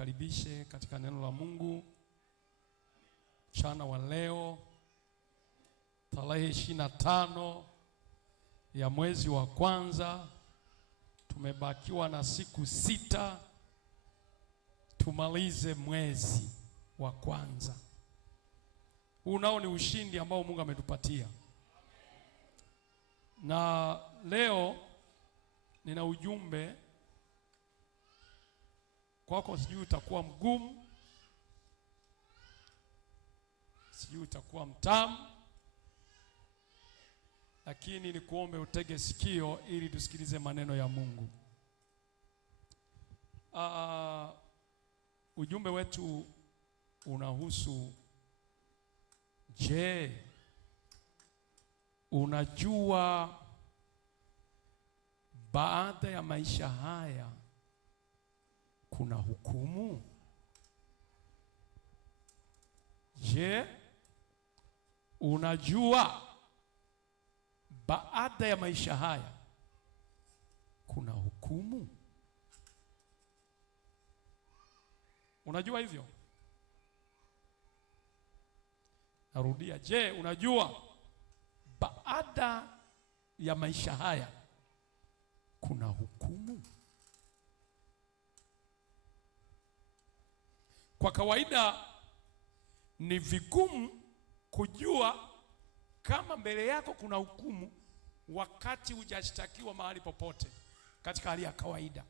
Nikukaribishe katika neno la Mungu mchana wa leo tarehe 25 ya mwezi wa kwanza. Tumebakiwa na siku 6 tumalize mwezi wa kwanza. Huu nao ni ushindi ambao Mungu ametupatia. Na leo nina ujumbe kwako, sijui utakuwa mgumu, sijui utakuwa mtamu, lakini nikuombe utege sikio ili tusikilize maneno ya Mungu. Ujumbe wetu unahusu, je, unajua baada ya maisha haya kuna hukumu? Je, unajua baada ya maisha haya kuna hukumu? Unajua hivyo? Narudia, je, unajua baada ya maisha haya kuna hukumu? Kwa kawaida ni vigumu kujua kama mbele yako kuna hukumu wakati hujashtakiwa mahali popote katika hali ya kawaida.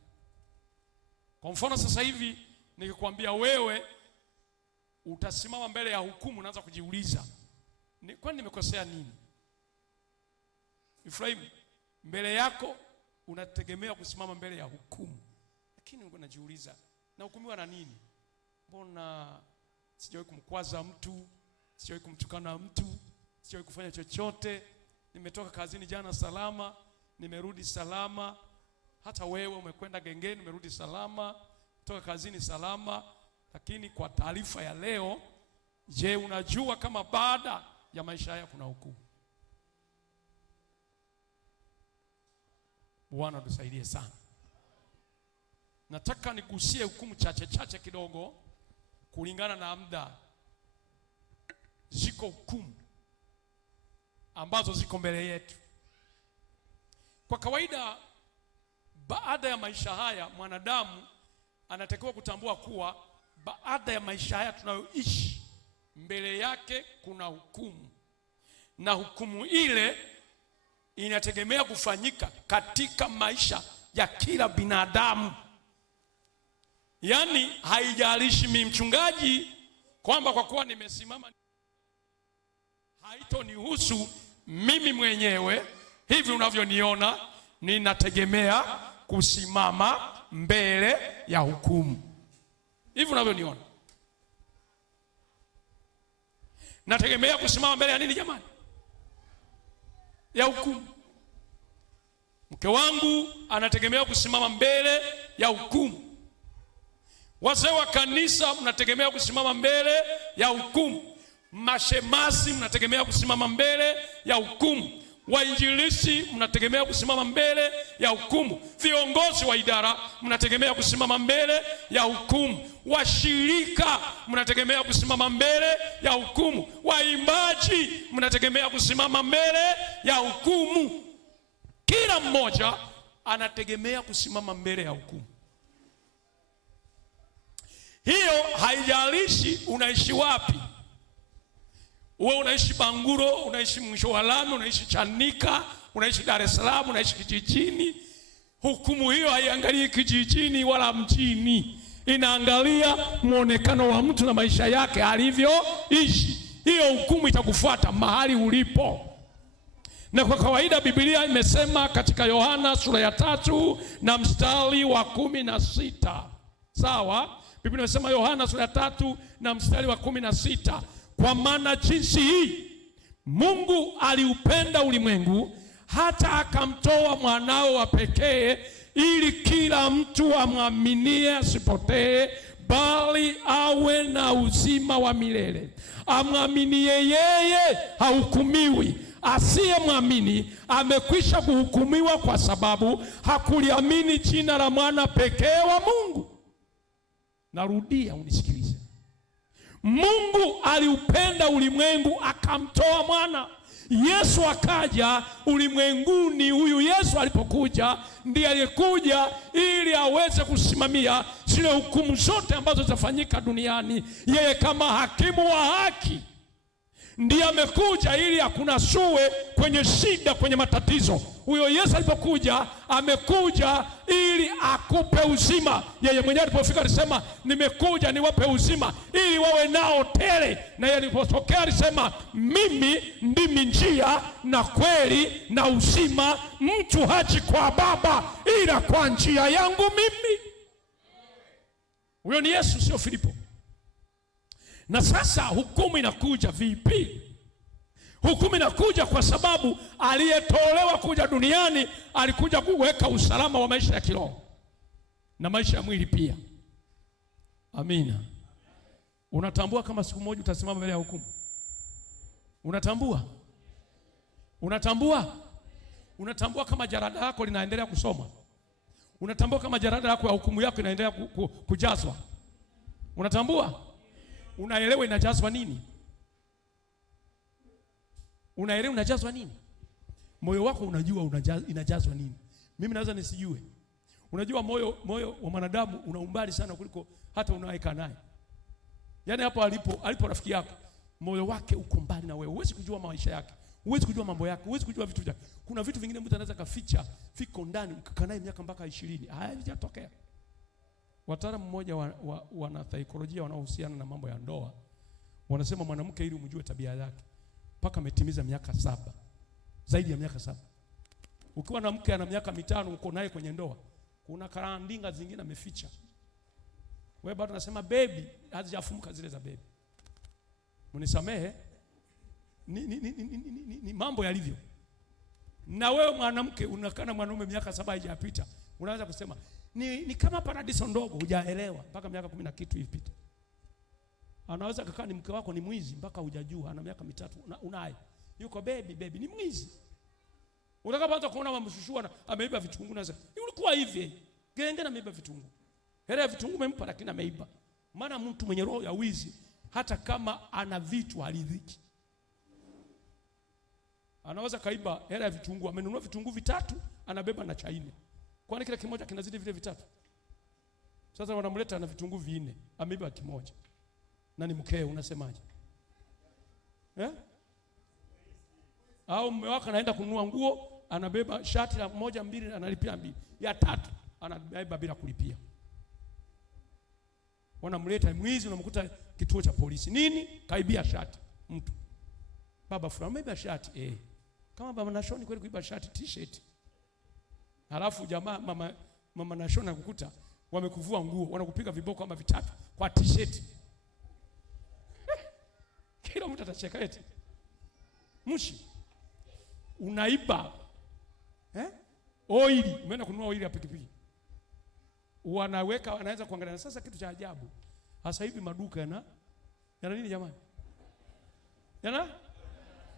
Kwa mfano sasa hivi nikikwambia wewe utasimama mbele ya hukumu, unaanza kujiuliza, kwani nimekosea nini? Ibrahimu, mbele yako unategemea kusimama mbele ya hukumu, lakini unajiuliza, na hukumiwa na nini? Mbona sijawahi kumkwaza mtu, sijawahi kumtukana mtu, sijawahi kufanya chochote, nimetoka kazini jana salama, nimerudi salama. Hata wewe umekwenda gengeni, umerudi salama, kutoka kazini salama. Lakini kwa taarifa ya leo, je, unajua kama baada ya maisha haya kuna hukumu? Bwana tusaidie sana. Nataka nigusie hukumu chache kidogo kulingana na muda. Ziko hukumu ambazo ziko mbele yetu. Kwa kawaida baada ya maisha haya mwanadamu anatakiwa kutambua kuwa baada ya maisha haya tunayoishi mbele yake kuna hukumu, na hukumu ile inategemea kufanyika katika maisha ya kila binadamu. Yaani haijalishi mimi mchungaji kwamba kwa kuwa nimesimama haitonihusu mimi mwenyewe, hivi unavyoniona ninategemea kusimama mbele ya hukumu. Hivi unavyoniona nategemea kusimama mbele ya nini jamani? Ya hukumu. Mke wangu anategemea kusimama mbele ya hukumu. Wazee wa kanisa mnategemea kusimama mbele ya hukumu. Mashemasi mnategemea kusimama mbele ya hukumu. Wainjilisti mnategemea kusimama mbele ya hukumu. Viongozi wa idara mnategemea kusimama mbele ya hukumu. Washirika mnategemea kusimama mbele ya hukumu. Waimbaji mnategemea kusimama mbele ya hukumu. Kila mmoja anategemea kusimama mbele ya hukumu. Hiyo haijalishi unaishi wapi. Wewe unaishi Banguro, unaishi mwisho wa lami, unaishi Chanika, unaishi Dar es Salaam, unaishi kijijini. Hukumu hiyo haiangalii kijijini wala mjini. Inaangalia muonekano wa mtu na maisha yake alivyoishi. Hiyo hukumu itakufuata mahali ulipo. Na kwa kawaida Biblia imesema katika Yohana sura ya 3 na mstari wa 16. Sawa? Biblia imesema Yohana sura ya 3 na mstari wa 16. Kwa maana jinsi hii Mungu aliupenda ulimwengu hata akamtoa mwanao wa pekee, ili kila mtu amwaminie asipotee, bali awe na uzima wa milele. Amwaminie yeye hahukumiwi, asiyemwamini amekwisha kuhukumiwa kwa sababu hakuliamini jina la mwana pekee wa Mungu. Narudia unisikilize. Mungu aliupenda ulimwengu akamtoa mwana. Yesu akaja ulimwenguni. Huyu Yesu alipokuja ndiye aliyekuja ili aweze kusimamia zile hukumu zote ambazo zitafanyika duniani. Yeye kama hakimu wa haki ndiye amekuja ili akunasue kwenye shida, kwenye matatizo. Huyo Yesu alipokuja amekuja ili akupe uzima. Yeye mwenyewe alipofika alisema nimekuja niwape uzima ili wawe nao tele. Na yeye alipotokea alisema mimi ndimi njia na kweli na uzima, mtu haji kwa Baba ila kwa njia yangu mimi. Huyo ni Yesu, sio Filipo. Na sasa hukumu inakuja vipi? Hukumu inakuja kwa sababu aliyetolewa kuja duniani alikuja kuweka usalama wa maisha ya kiroho na maisha ya mwili pia. Amina. Unatambua kama siku moja utasimama mbele ya hukumu? Unatambua? Unatambua? Unatambua kama jarada lako linaendelea kusoma? Unatambua kama jarada lako ya hukumu yako inaendelea kujazwa? Unatambua? Unaelewa inajazwa nini? Unaelewa inajazwa nini? Moyo wako unajua inajazwa nini? Mimi naweza nisijue. Unajua moyo wa mwanadamu una umbali sana kuliko hata unayekaa naye. Yaani hapo alipo rafiki yako, moyo wake uko mbali na wewe. Huwezi kujua maisha yake, huwezi kujua mambo yake, huwezi kujua vitu vyake. Kuna vitu vingine mtu anaweza kaficha, viko ndani, mkakaa naye miaka mpaka 20. Hayajatokea. Wataalamu mmoja wana saikolojia wanaohusiana na mambo ya ndoa wanasema mwanamke ili umjue tabia yake mpaka ametimiza miaka 7, zaidi ya miaka 7. Ukiwa na mke ana miaka 5 uko naye kwenye ndoa, kuna karandinga zingine ameficha. Wewe bado unasema baby, hazijafumuka zile za baby. Mnisamehe, ni mambo yalivyo. Na wewe mwanamke unakana mwanaume miaka 7 haijapita, unaanza kusema ni kama paradiso ndogo, hujaelewa mpaka miaka 10 na kitu ipite. Anaweza kukaa ni mke wako ni mwizi mpaka hujajua, ana miaka 3 unaye. Yuko baby ni mwizi. Utakapoanza kuona mamshushua ameiba vitunguu na sasa, ulikuwa hivi. Genge na ameiba vitunguu. Hela ya vitunguu umempa lakini ameiba. Maana mtu mwenye roho ya wizi hata kama ana vitu haridhiki. Anaweza kaiba hela ya vitunguu, amenunua vitunguu 3, anabeba na cha 4. Kwani kila kimoja kinazidi vile 3? Sasa wanamleta na vitunguu 4, ameiba kimoja. Nani mkeo unasemaje? Au mume wako anaenda kununua nguo, anabeba shati la 1 2 analipia 2. Ya 3 anabeba bila kulipia. Wanamleta mwizi, unamkuta kituo cha polisi. Nini? Kaibia shati mtu. Baba fulani ameiba shati. Kama baba Nashoni kweli kuiba shati t-shirt. Halafu jamaa mama Nashoni anakukuta wamekuvua nguo, wanakupiga viboko kama 3 kwa t-shirt. Kila mtu atacheka eti. Mshi. Unaiba. Oili, umeenda kununua oili ya pikipiki. Wanaweka, wanaanza kuangalia. Sasa kitu cha ajabu. Sasa hivi maduka yana nini jamani? Yana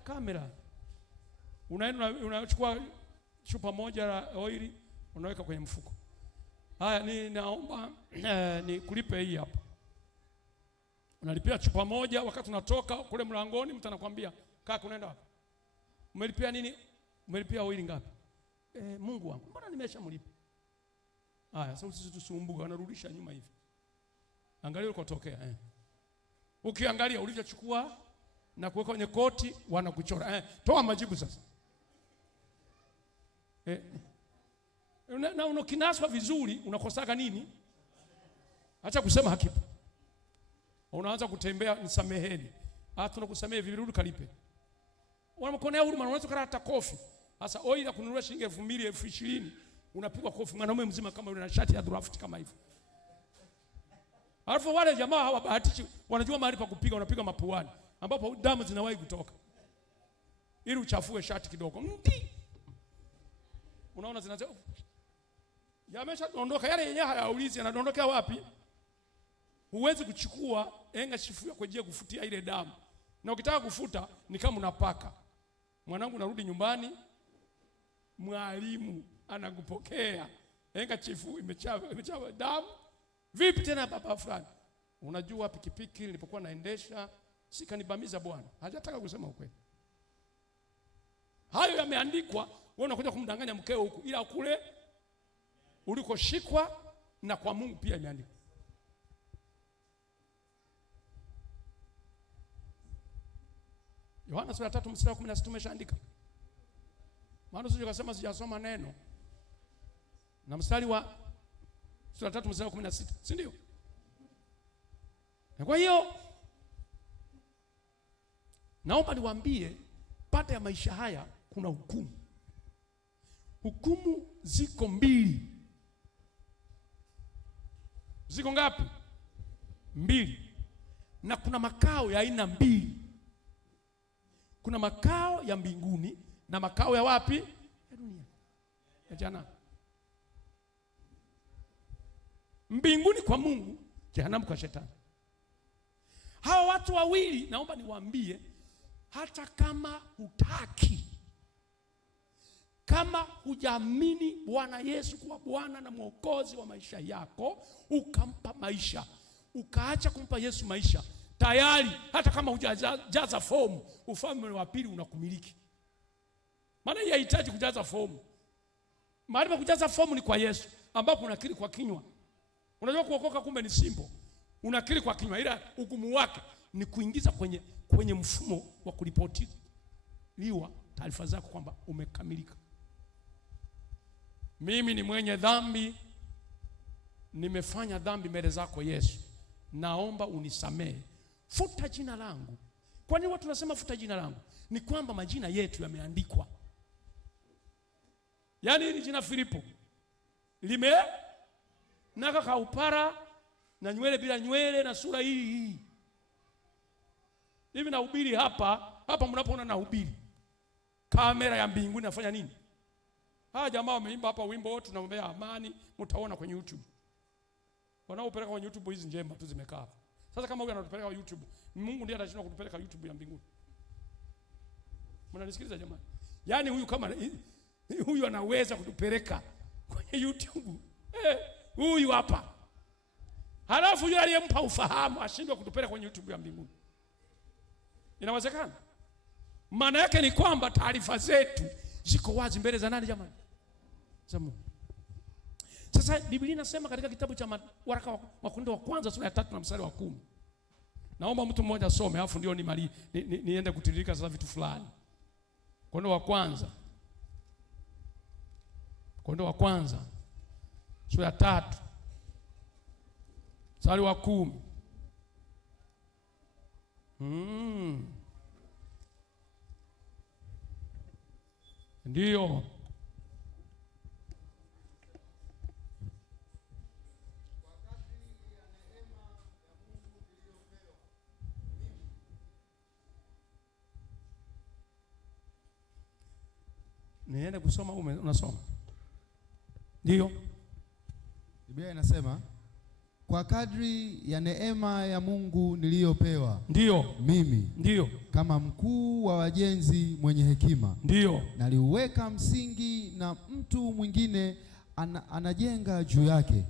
kamera. Unaenda unachukua chupa moja la oili, unaweka kwenye mfuko. Haya, naomba ni kulipe hii hapa. Unalipia chupa moja, wakati unatoka kule mlangoni mtu anakuambia, "Kaka unaenda wapi? Umelipia nini? Umelipia oili ngapi?" Mungu wangu, mbona nimeshamlipa? Haya, sasa sisi tusumbuka, wanarudisha nyuma hivi. Angalia ulikotokea. Ukiangalia ulivyochukua na kuweka kwenye koti, wanakuchora. Toa majibu sasa. Na unokinaswa vizuri, unakosaga nini? Acha kusema hakipo. Unaanza kutembea, nisameheni. Tunakusamehe vipi, kalipe. Wanamkonea huruma, unaweza karata kofi. Sasa oil ya kununua shilingi 2000, 2020, unapigwa kofi mwanaume mzima kama yule na shati ya draft kama hivyo. Alafu wale jamaa hawabahatishi, wanajua mahali pa kupiga, wanapiga mapuani ambapo damu zinawahi kutoka. Ili uchafue shati kidogo. Unaona zinazo. Yameshaondoka yale yenyewe hayaulizi yanadondokea wapi? Huwezi kuchukua shifu kwa ajili ya kufutia ile damu. Na ukitaka kufuta ni kama unapaka. Mwanangu narudi nyumbani, mwalimu anakupokea. Shifu imechawa damu, Vipi tena baba fulani? Unajua pikipiki nilipokuwa naendesha sikanibamiza bwana. Hajataka kusema ukweli. Hayo yameandikwa, wewe unakuja kumdanganya mkeo huku, ila kule ulikoshikwa na kwa Mungu pia imeandikwa. Yohana sura 3 mstari wa 16 umeshaandika. Maana sio ukasema sijasoma neno. Na mstari wa sura 3 mstari wa 16, si ndio? Kwa hiyo naomba niwaambie, baada ya maisha haya kuna hukumu. Hukumu ziko mbili. Ziko ngapi? Mbili. Na kuna makao ya aina mbili. Kuna makao ya mbinguni na makao ya wapi? Ya dunia. Ya jana. Mbinguni kwa Mungu, jehanamu kwa shetani. Hawa watu wawili naomba niwaambie, hata kama hutaki, kama hujaamini Bwana Yesu kuwa Bwana na Mwokozi wa maisha yako, ukampa maisha, ukaacha kumpa Yesu maisha, tayari hata kama hujajaza fomu, ufalme wa pili unakumiliki. Maana hahitaji kujaza fomu. Mahali pa kujaza fomu ni kwa Yesu, ambapo unakiri kwa kinywa. Unajua kuokoka kumbe ni simple. Unakiri kwa kinywa, ila hukumu wake ni kuingiza kwenye mfumo wa kuripoti liwa taarifa zako kwamba umekamilika. Mimi ni mwenye dhambi, nimefanya dhambi mbele zako Yesu, naomba unisamehe, futa jina langu. Kwa nini watu wanasema futa jina langu? Ni kwamba majina yetu yameandikwa. Yaani hili jina Filipo naka kaupara na nywele bila nywele na sura hii. Hivi nahubiri hapa mnapoona nahubiri. Kamera ya mbinguni nafanya nini? Jamaa wameimba hapa wimbo wote tunaombea amani, mtaona kwenye YouTube. Wanaopeleka kwenye YouTube hizi njema tu zimekaa hapa. Sasa kama huyu anatupeleka kwa YouTube, Mungu ndiye atashinda kutupeleka YouTube ya mbinguni. Mnanisikiliza jamani? Yaani huyu anaweza kutupeleka kwenye YouTube. Huyu hapa. Halafu yule aliyempa ufahamu ashindwe kutupeleka kwenye YouTube ya mbinguni. Inawezekana? Maana yake ni kwamba taarifa zetu ziko wazi mbele za nani jamani? Za Mungu. Sasa Biblia inasema katika kitabu cha waraka wa Wakorintho wa kwanza sura ya 3 na mstari wa 10. Naomba mtu mmoja asome alafu ndio niende kutiririka sasa vitu fulani. Wakorintho wa kwanza. Wakorintho wa kwanza sura ya 3 mstari wa 10. Ndio. Niende kusoma unasoma. Ndio. Biblia inasema kwa kadri ya neema ya Mungu niliyopewa. Ndio. Mimi. Ndio. Kama mkuu wa wajenzi mwenye hekima. Ndio. Naliuweka msingi na mtu mwingine anajenga juu yake.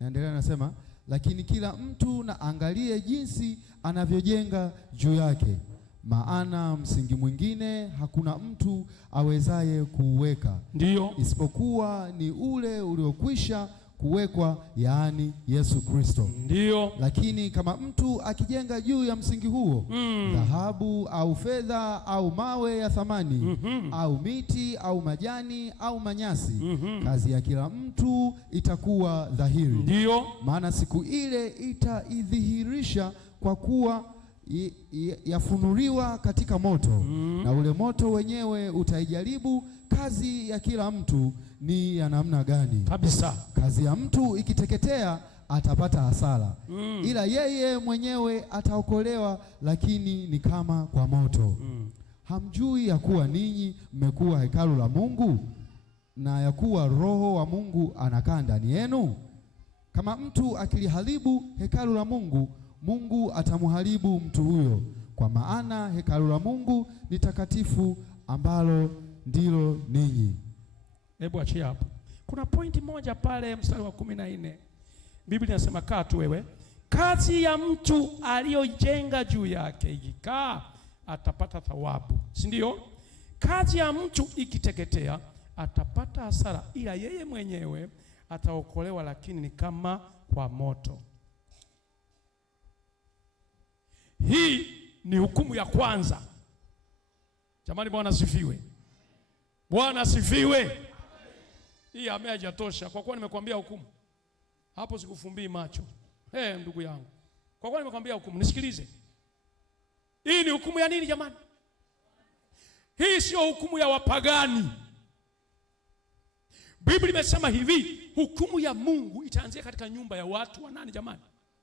Naendelea nasema, lakini kila mtu na angalie jinsi anavyojenga juu yake. Maana msingi mwingine hakuna mtu awezaye kuuweka. Ndio. Isipokuwa ni ule uliokwisha kuwekwa, yaani Yesu Kristo. Ndio. Lakini kama mtu akijenga juu ya msingi huo dhahabu au fedha au mawe ya thamani au miti au majani au manyasi, kazi ya kila mtu itakuwa dhahiri. Ndio. Maana siku ile itaidhihirisha, kwa kuwa yafunuliwa katika moto. Na ule moto wenyewe utaijaribu kazi ya kila mtu ni ya namna gani. Kabisa. Kazi ya mtu ikiteketea atapata hasara, ila yeye mwenyewe ataokolewa, lakini ni kama kwa moto. Hamjui ya kuwa ninyi mmekuwa hekalu la Mungu, na ya kuwa Roho wa Mungu anakaa ndani yenu? Kama mtu akiliharibu hekalu la Mungu, Mungu atamharibu mtu huyo, kwa maana hekalu la Mungu ni takatifu, ambalo ndilo ninyi. Hebu achia hapo. Kuna pointi moja pale mstari wa 14. Biblia inasema kaa tu wewe. Kazi ya mtu aliyojenga juu yake ikikaa atapata thawabu. Si ndio? Kazi ya mtu ikiteketea atapata hasara, ila yeye mwenyewe ataokolewa, lakini ni kama kwa moto. Hii ni hukumu ya kwanza. Jamani, Bwana asifiwe. Bwana asifiwe. Hii hajatosha. Kwa kuwa nimekwambia hukumu, hapo sikufumbii macho. Ndugu yangu, kwa kuwa nimekwambia hukumu, nisikilize. Hii ni hukumu ya nini jamani? Hii sio hukumu ya wapagani. Biblia imesema hivi, hukumu ya Mungu itaanzia katika nyumba ya watu wa nani jamani?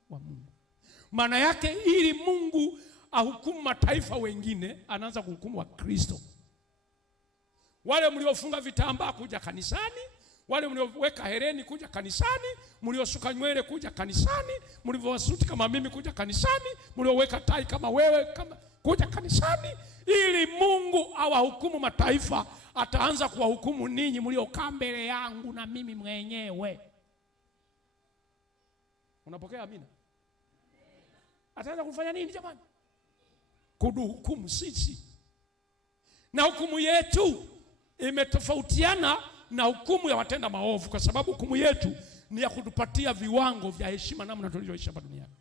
Wa Mungu. Maana yake ili Mungu ahukumu mataifa wengine, anaanza kuhukumu wa Kristo. Wale mliofunga vitambaa kuja kanisani, wale mlioweka hereni kuja kanisani, mliosuka nywele kuja kanisani, mliowasuti kama mimi kuja kanisani, mlioweka tai kama wewe kama kuja kanisani, ili Mungu awahukumu mataifa, ataanza kuwahukumu ninyi mliokaa mbele yangu na mimi mwenyewe. Unapokea amina? Ataanza kufanya nini jamani? Kuduhukumu sisi. Na hukumu yetu imetofautiana na hukumu ya watenda maovu, kwa sababu hukumu yetu ni ya kutupatia viwango vya heshima namna tulivyoishi hapa duniani.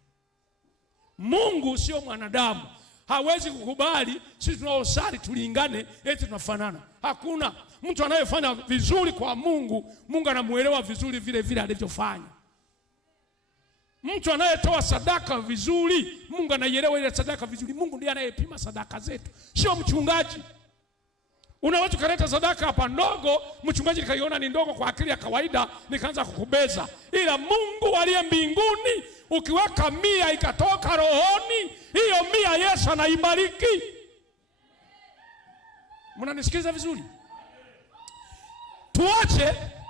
Mungu sio mwanadamu. Hawezi kukubali sisi tunaosali tulingane eti tunafanana. Hakuna. Mtu anayefanya vizuri kwa Mungu, Mungu anamuelewa vizuri vile vile alivyofanya. Mtu anayetoa sadaka vizuri, Mungu anaielewa ile sadaka vizuri. Mungu ndiye anayepima sadaka zetu, sio mchungaji. Unaweza kuleta sadaka hapa ndogo, mchungaji nikaiona ni ndogo kwa akili ya kawaida, nikaanza kukubeza. Ila Mungu aliye mbinguni, ukiweka 100 ikatoka rohoni, hiyo 100 Yesu anaibariki. Mnanisikiliza vizuri?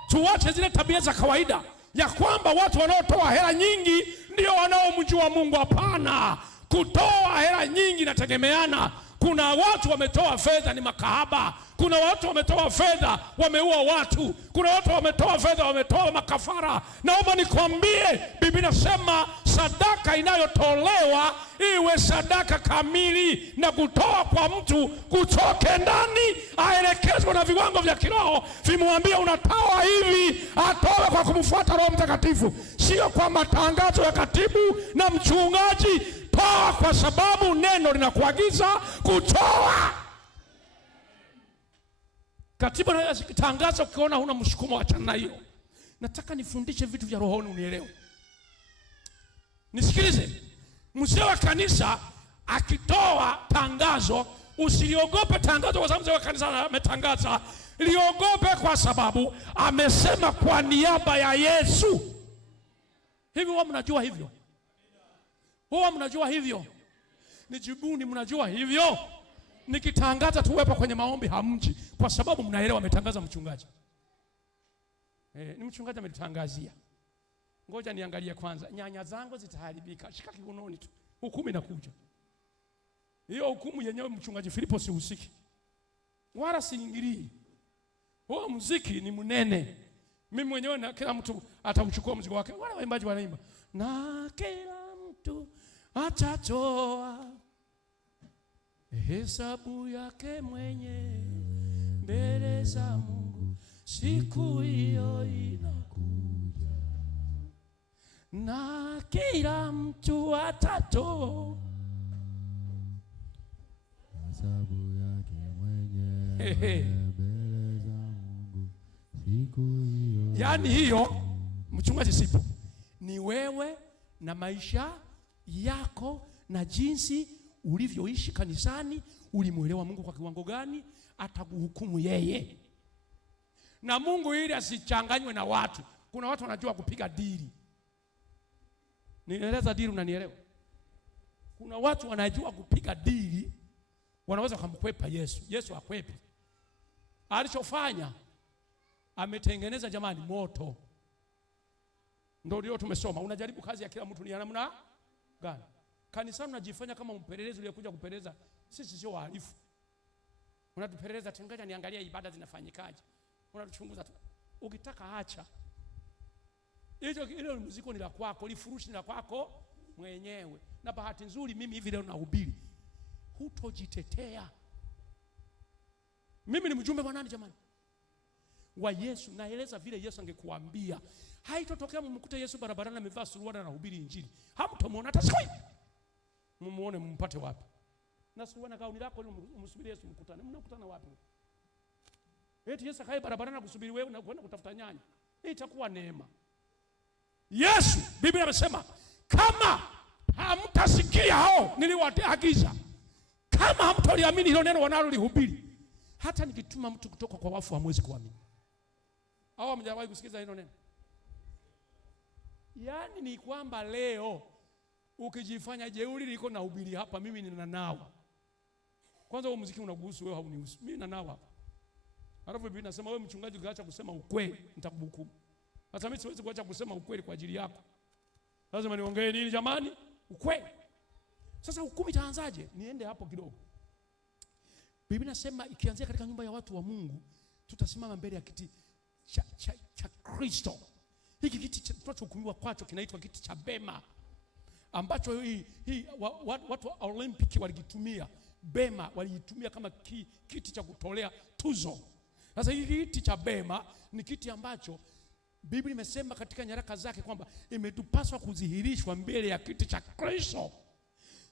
Tuache zile tabia za kawaida ya kwamba watu wanaotoa hela nyingi ndio wanaomjua Mungu. Hapana. Kutoa hela nyingi nategemeana. Kuna watu wametoa fedha ni makahaba. Kuna watu wametoa fedha wameua watu. Kuna watu wametoa fedha wametoa makafara. Naomba nikwambie, Biblia inasema sadaka inayotolewa iwe sadaka kamili, na kutoa kwa mtu kutoke ndani, aelekezwe na viwango vya kiroho vimwambie unatoa hivi, atoe kwa kumfuata Roho Mtakatifu, sio kwa matangazo ya katibu na mchungaji. Toa kwa sababu neno linakuagiza kutoa. Katiba na tangazo, ukiona huna msukumo achana na hiyo. Nataka nifundishe vitu vya rohoni unielewe. Nisikilize. Mzee wa kanisa akitoa tangazo, usiliogope tangazo kwa sababu mzee wa kanisa ametangaza. Liogope kwa sababu amesema kwa niaba ya Yesu. Hivi wao mnajua hivyo? Wao mnajua hivyo? Nijibuni, mnajua hivyo? Nikitangaza tuwepo kwenye maombi hamji, kwa sababu mnaelewa ametangaza mchungaji. Ni mchungaji ametangazia. Ngoja niangalie kwanza, nyanya zangu zitaharibika. Shika kiunoni tu. Hukumu inakuja. Hiyo hukumu yenyewe mchungaji Filipo sihusiki. Wala siingilii. Huo muziki ni mnene. Mimi mwenyewe na kila mtu atauchukua mzigo wake. Wale waimbaji wanaimba, na kila mtu atatoa hesabu yake mwenyewe mbele za Mungu, siku hiyo inakuja, na kila mtu atatoa hesabu yake mwenyewe mbele za Mungu, siku hiyo. Yaani hiyo mchungaji sipo, ni wewe na maisha yako na jinsi ulivyoishi kanisani. Ulimuelewa Mungu kwa kiwango gani? Atakuhukumu yeye. Na Mungu ili asichanganywe na watu. Kuna watu wanajua kupiga dili. Nieleza dili, unanielewa? Kuna watu wanajua kupiga dili, wanaweza kumkwepa Yesu. Yesu akwepi. Alichofanya ametengeneza jamani moto. Ndio tumesoma. Unajaribu kazi ya kila mtu ni namna gani? Kanisani unajifanya kama mpelelezi uliyekuja kupeleza. Sisi sio wahalifu. Unatupeleleza, tungoja niangalia ibada zinafanyikaje. Unatuchunguza tu. ukitaka acha. Ile muziki ni la kwako, lifurushi ni la kwako mwenyewe. Na bahati nzuri mimi hivi leo nahubiri, hutojitetea. Mimi ni mjumbe wa nani jamani? Wa Yesu. Naeleza vile Yesu angekuambia. Haitotokea mumkute Yesu barabarani amevaa suruali na anahubiri injili. Hamtomwona hata siku. Mumuone mpate wapi? Na suruali na gauni lako umsubiri Yesu mkutane. Mnakutana wapi? Eti Yesu akae barabarani kusubiri wewe na kwenda kutafuta nyanya. Hii itakuwa neema. Yesu, Biblia inasema kama hamtasikia hao niliwaagiza, kama hamtoliamini hilo neno wanalolihubiri, hata nikituma mtu kutoka kwa wafu hamwezi kuamini. Hao mjawahi kusikiza hilo neno? Yaani ni kwamba leo ukijifanya jeuri liko na hubiri hapa, mimi ninanawa. Kwanza huo muziki unaguhusu wewe, haunihusu. Mimi ninanawa hapa. Alafu Biblia inasema wewe mchungaji ukiacha kusema ukweli nitakuhukumu. Hata mimi siwezi kuacha kusema ukweli kwa ajili yako. Lazima niongee nini jamani? Ukweli. Sasa hukumu itaanzaje? Niende hapo kidogo. Biblia inasema ikianzia katika nyumba ya watu wa Mungu, tutasimama mbele ya kiti cha Kristo. Hiki kiti tunachohukumiwa kwacho kinaitwa kiti cha bema, ambacho watu wa Olympic walikitumia. Bema waliitumia kama kiti cha kutolea tuzo. Sasa hiki kiti cha bema ni kiti ambacho Biblia imesema katika nyaraka zake kwamba imetupaswa kudhihirishwa mbele ya kiti cha Kristo.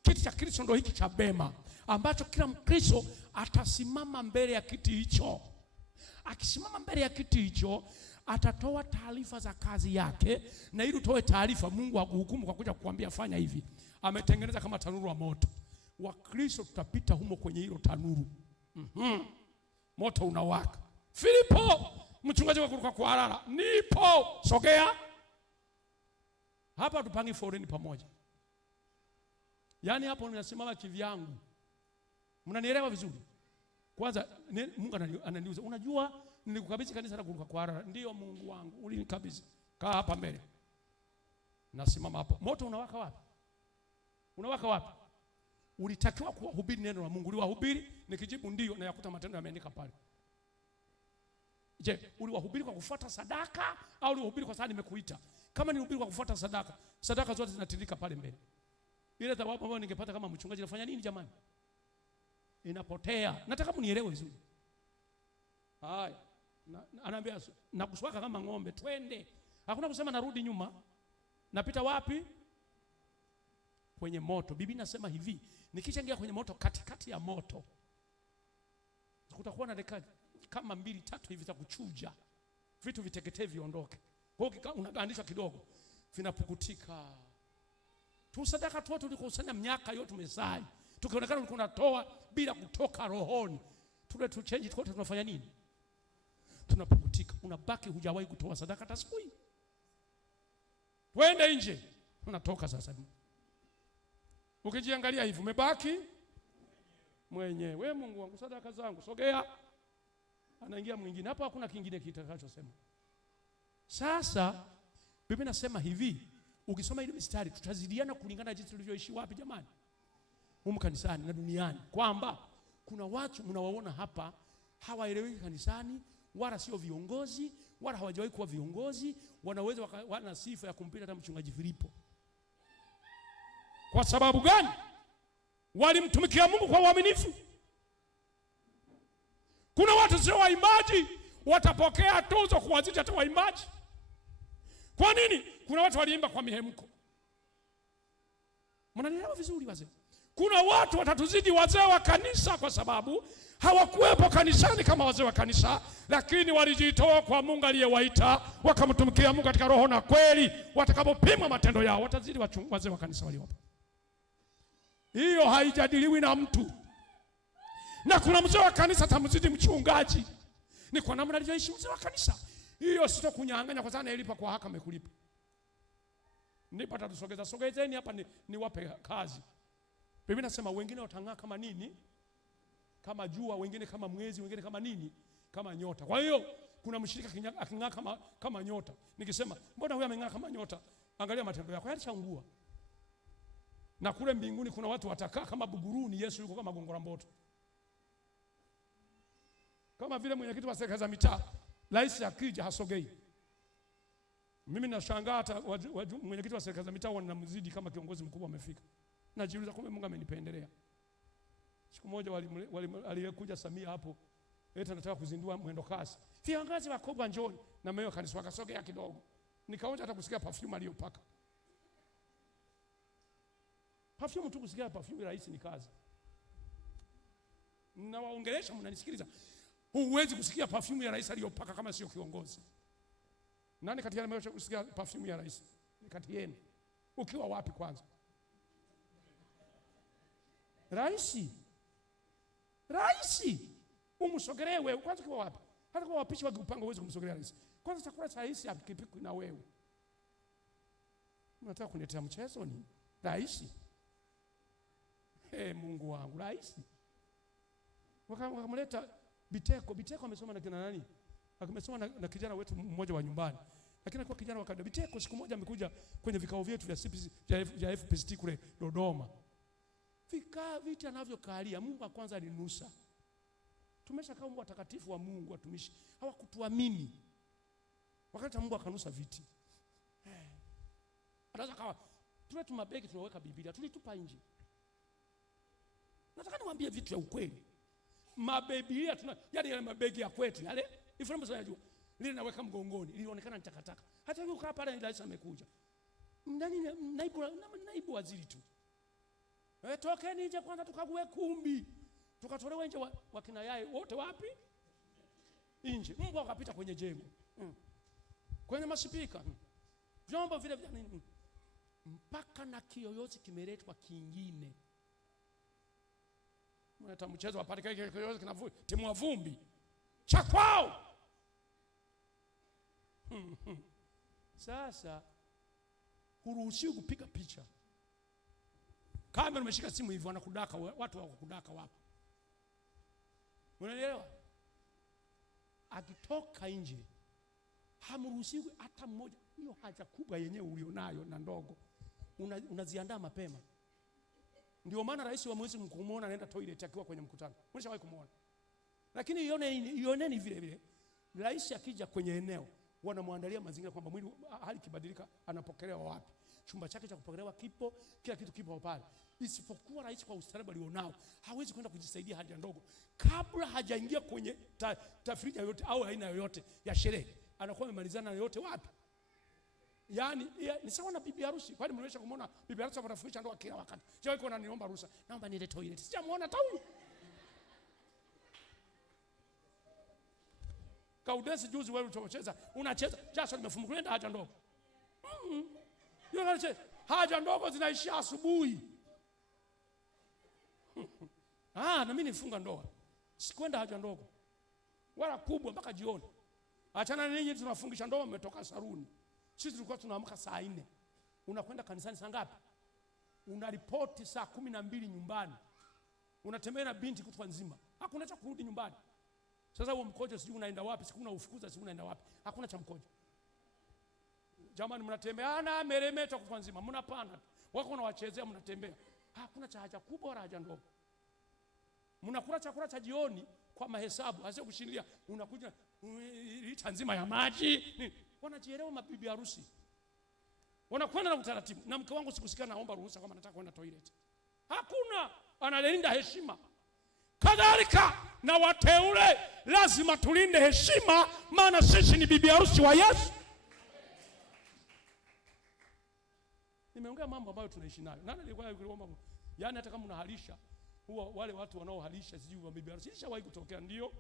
Kiti cha Kristo ndio hiki cha bema ambacho kila Mkristo atasimama mbele ya kiti hicho. Akisimama mbele ya kiti hicho, atatoa taarifa za kazi yake, na ili utoe taarifa Mungu hakuhukumu kwa kuja kukuambia fanya hivi. Ametengeneza kama tanuru wa moto. Wakristo tutapita humo kwenye hilo tanuru. Moto unawaka. Filipo, mchungaji wa kuruka kwa harara, nipo, sogea. Hapa tupange foleni pamoja. Yaani hapo ninasimama kivyangu. Mnanielewa vizuri? Kwanza Mungu ananiuliza, unajua nilikukabidhi kanisa la kuruka kwa harara? Ndio Mungu wangu, ulinikabidhi. Kaa hapa mbele. Nasimama hapa. Moto unawaka wapi? Unawaka wapi? Ulitakiwa kuhubiri neno la Mungu. Uliwahubiri? Nikijibu ndio, na yakuta matendo yameandika pale. Je, uliwahubiri kwa kufuata sadaka au uliwahubiri kwa sababu nimekuita? Kama nilihubiri kwa kufuata sadaka, sadaka zote zinatirika pale mbele. Ile thawabu ambayo ningepata kama mchungaji nafanya nini jamani? Inapotea. Nataka mnielewe vizuri. Haya. Anaambia nakuswaka kama ng'ombe, twende. Hakuna kusema narudi nyuma. Napita wapi? Kwenye moto. Biblia inasema hivi, nikishaingia kwenye moto, katikati ya moto kutakuwa na dakika kama 2-3 hivi za kuchuja. Vitu viteketee viondoke. Kwa hiyo unagandishwa kidogo, vinapukutika. Tu sadaka tu tulikusanya miaka yote tumesali. Tukionekana ulikuwa unatoa bila kutoka rohoni. Tule tu change kote tunafanya nini? Tunapukutika. Unabaki hujawahi kutoa sadaka hata siku hii. Twende nje. Unatoka sasa. Ukijiangalia hivi umebaki mwenyewe. Wewe Mungu wangu, sadaka zangu, sogea. Anaingia mwingine. Hapo hakuna kingine kitakachosema. Sasa Biblia inasema hivi, ukisoma ile mistari tutazidiana kulingana jinsi tulivyoishi wapi jamani? Humu kanisani na duniani. Kwamba kuna watu mnawaona hapa hawaeleweki kanisani, wala sio viongozi, wala hawajawahi kuwa viongozi, wanaweza wana sifa ya kumpita hata mchungaji Filipo. Kwa sababu gani? Walimtumikia Mungu kwa uaminifu. Kuna watu sio waimbaji, watapokea tuzo kuwazidi hata waimbaji. Kwa nini? Kuna watu waliimba kwa mihemko. Mnanielewa vizuri wazee? Kuna watu watatuzidi wazee wa kanisa kwa sababu hawakuwepo kanisani kama wazee wa kanisa, lakini walijitoa kwa Mungu aliyewaita, wakamtumikia Mungu katika roho na kweli. Watakapopimwa matendo yao, watazidi wazee wa kanisa waliopo. Hiyo haijadiliwi na mtu. Na kuna mzee wa kanisa tamzidi mchungaji. Ni kwa namna alivyoishi mzee wa kanisa. Hiyo sio kunyang'anya kwa sababu analipa kwa haki amekulipa. Nipata tusogeza sogezeni hapa niwape kazi. Biblia inasema wengine watang'aa kama nini? Kama jua, wengine kama mwezi, wengine kama nini? Kama nyota. Kwa hiyo kuna mshirika aking'aa kama nyota. Nikisema mbona huyu ameng'aa kama nyota? Angalia matendo yako, yalishaungua. Na kule mbinguni kuna watu watakaa kama buguruni, Yesu yuko kama gongo la mboto. Kama vile mwenyekiti wa serikali za mitaa rais akija hasogei. Mimi nashangaa hata mwenyekiti wa serikali za mitaa wanamzidi kama kiongozi mkubwa amefika. Najiuliza kumbe Mungu amenipendelea. Siku moja aliyekuja Samia hapo, eti anataka kuzindua mwendo kasi. Viongozi wakubwa njoni, na mimi kanisa wakasogea kidogo. Nikaonja hata kusikia perfume aliyopaka. Perfume tu, kusikia perfume rais ni kazi. Nawaongelesha, mnanisikiliza. Huwezi kusikia perfume ya rais aliyopaka kama sio kiongozi. Nani kati yenu ameweza kusikia perfume ya rais? Ni kati yenu. Ukiwa wapi kwanza? Rais. Umsogelee wewe kwanza, ukiwa wapi? Hata kwa wapishi wakipanga uweze kumsogelea rais. Kwanza chakula cha rais hakipikwi na wewe. Unataka kuniletea mchezo ni rais? Mungu wangu, rais. Wakamleta Biteko amesoma na kina nani? Amesoma na kijana wetu mmoja wa nyumbani. Lakini alikuwa kijana wa kawaida. Biteko siku moja amekuja kwenye vikao vyetu vya FPCT kule Dodoma. Viti anavyokalia, Mungu kwanza alinusa. Tumeshakaa Mungu watakatifu wa Mungu watumishi. Hawakutuamini. Wakati Mungu akanusa viti. Anaweza kawa tule tu mabegi tunaweka Biblia, tulitupa nje. Nataka niwaambie vitu vya ukweli. Mabiblia yaani yale mabegi ya kwetu yale, iframe sana jua. Lile naweka mgongoni, lilionekana ni takataka. Hata yuko hapa pale rais amekuja. Naibu waziri tu. Tokeni nje kwanza tukague kumbi. Tukatolewa nje wakina yai wote wapi? Nje. Mungu akapita kwenye jengo. Kwenye masipika. Vyombo vile vya nini? Mpaka na kiyoyozi kimeletwa kingine. Mwana mchezo wa pale kile kiyoyozi kinavuja timu wa vumbi. Cha kwao. Sasa huruhusiwi kupiga picha. Kama umeshika simu hivyo wanakudaka, watu wakudaka wapo. Unaelewa? Akitoka nje hamruhusiwi hata mmoja. Hiyo haja kubwa yenyewe ulionayo na ndogo unaziandaa mapema. Ndio maana rais wa mwezi mkumuona anaenda toilet akiwa kwenye mkutano. Mwishawahi kumuona. Lakini ioneni vile vile. Rais akija kwenye eneo wanamwandalia mazingira kwamba mwili hali kibadilika anapokelewa wapi. Chumba chake cha kupokelewa kipo, kila kitu kipo pale. Isipokuwa rais kwa ustaarabu alionao hawezi kwenda kujisaidia haja ndogo kabla hajaingia kwenye tafrija yoyote au aina yoyote ya sherehe. Anakuwa amemalizana na yote wapi? Yaani ni sawa na bibi harusi. Kwani mnaweza kumuona bibi harusi anafungisha ndoa kila wakati. Sio yuko ananiomba ruhusa. Naomba niende toilet. Sijamuona tauni. Kaudesi juzi wewe ulichocheza, unacheza jasho limefumuka, nenda haja ndogo. Yule anacheza haja ndogo zinaishia asubuhi. Na mimi nifunga ndoa. Sikwenda haja ndogo. Wala kubwa mpaka jioni. Achana ninyi tunafungisha ndoa mmetoka saruni. Sisi tulikuwa tunaamka saa 4. Unakwenda kanisani saa ngapi? Unaripoti saa 12 nyumbani. Unatembea na binti kutwa nzima. Hakuna cha kurudi nyumbani. Sasa huo mkojo sijui unaenda wapi, siku unafukuza sijui unaenda wapi. Hakuna cha mkojo. Jamani mnatembeana meremeta kutwa nzima, mnapanda. Wako na wachezea mnatembea. Hakuna cha haja kubwa wala haja ndogo. Mnakula chakula cha jioni kwa mahesabu, hasa kushindia. Unakuja lita nzima ya maji. Wanajielewa mabibi harusi. Wanakwenda na utaratibu. Na mke wangu sikusikia naomba ruhusa kama nataka kwenda toilet. Hakuna, analinda heshima. Kadhalika na wateule lazima tulinde heshima, maana sisi ni bibi harusi wa Yesu. Nimeongea mambo ambayo tunaishi nayo. Nani alikuwa kuomba? Yaani hata kama unahalisha, huwa wale watu wanaohalisha sijui wa bibi harusi ilishawahi kutokea ndio.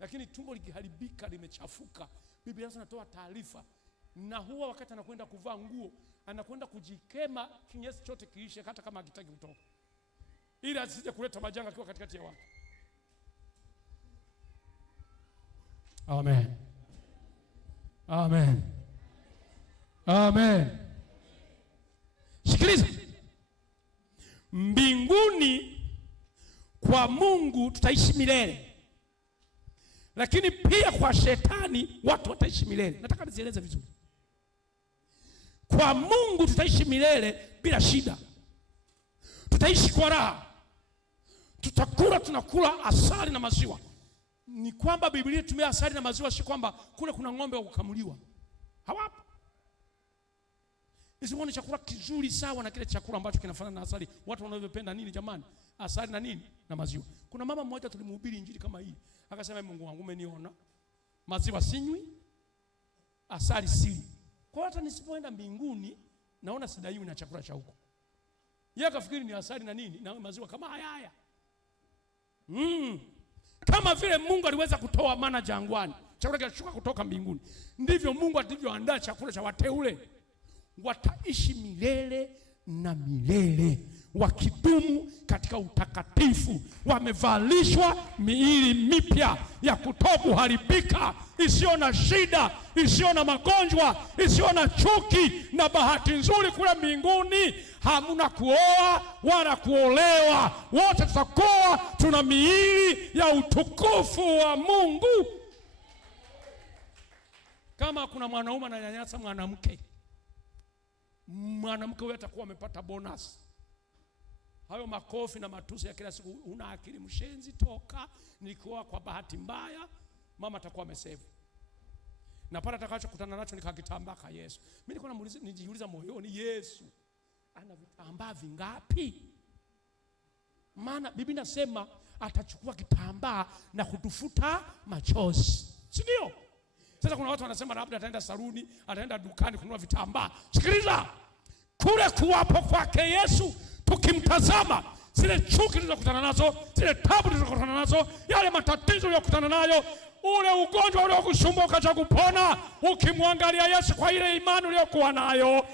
Lakini tumbo likiharibika limechafuka, bibi harusi anatoa taarifa. Na huwa wakati anakwenda kuvaa nguo, anakwenda kujikema kinyesi chote kiishe hata kama hakitaki kutoka. Ili asije kuleta majanga kwa katikati ya watu. Amen. Amen. Amen. Sikiliza. Mbinguni kwa Mungu tutaishi milele. Lakini pia kwa shetani watu wataishi milele. Nataka nizieleze vizuri. Kwa Mungu tutaishi milele bila shida. Tutaishi kwa raha. Tunakula asali na maziwa. ni kwamba Biblia tumia asali na maziwa, si kwamba kule kuna ng'ombe wa kukamuliwa. Hawapo. Isipo ni chakula kizuri sawa na kile chakula ambacho kinafanana na asali. Watu wanavyopenda nini jamani? Asali na nini? Na maziwa. Kuna mama mmoja tulimhubiri injili kama hii. Akasema Mungu wangu umeniona. Maziwa sinywi, asali sili. Kwa hata nisipoenda mbinguni naona sidaiwi na chakula cha huko. Yeye akafikiri ni asali na nini? Na maziwa kama haya. Kama vile Mungu aliweza kutoa mana jangwani, chakula kinashuka kutoka mbinguni, ndivyo Mungu alivyoandaa chakula cha wateule. Wataishi milele na milele, wakidumu katika utakatifu, wamevalishwa miili mipya ya kutokuharibika, isiyo na shida, isiyo na magonjwa, isiyo na chuki. Na bahati nzuri kule mbinguni hamuna kuoa wala kuolewa, wote tutakuwa tuna miili ya utukufu wa Mungu. Kama kuna mwanaume ananyanyasa mwanamke, mwanamke huyo atakuwa amepata bonus. Hayo makofi na matusi ya kila siku, una akili mshenzi, toka, nilikuwa kwa bahati mbaya, mama atakuwa amesave. Na pale atakachokutana nacho ni kakitambaa ka Yesu. Mimi nilikuwa nijiuliza moyoni, Yesu ana vitambaa vingapi? Maana Biblia inasema atachukua kitambaa na kutufuta machozi. Si ndio? Sasa kuna watu wanasema labda ataenda saluni, ataenda dukani kununua vitambaa. Sikiliza. Kule kuwapo kwake Yesu, tukimtazama, zile chuki tulizokutana nazo, zile tabu tulizokutana nazo, yale matatizo uliyokutana nayo, ule ugonjwa ule kusumbua ukaja kupona, ukimwangalia Yesu kwa ile imani uliyokuwa nayo,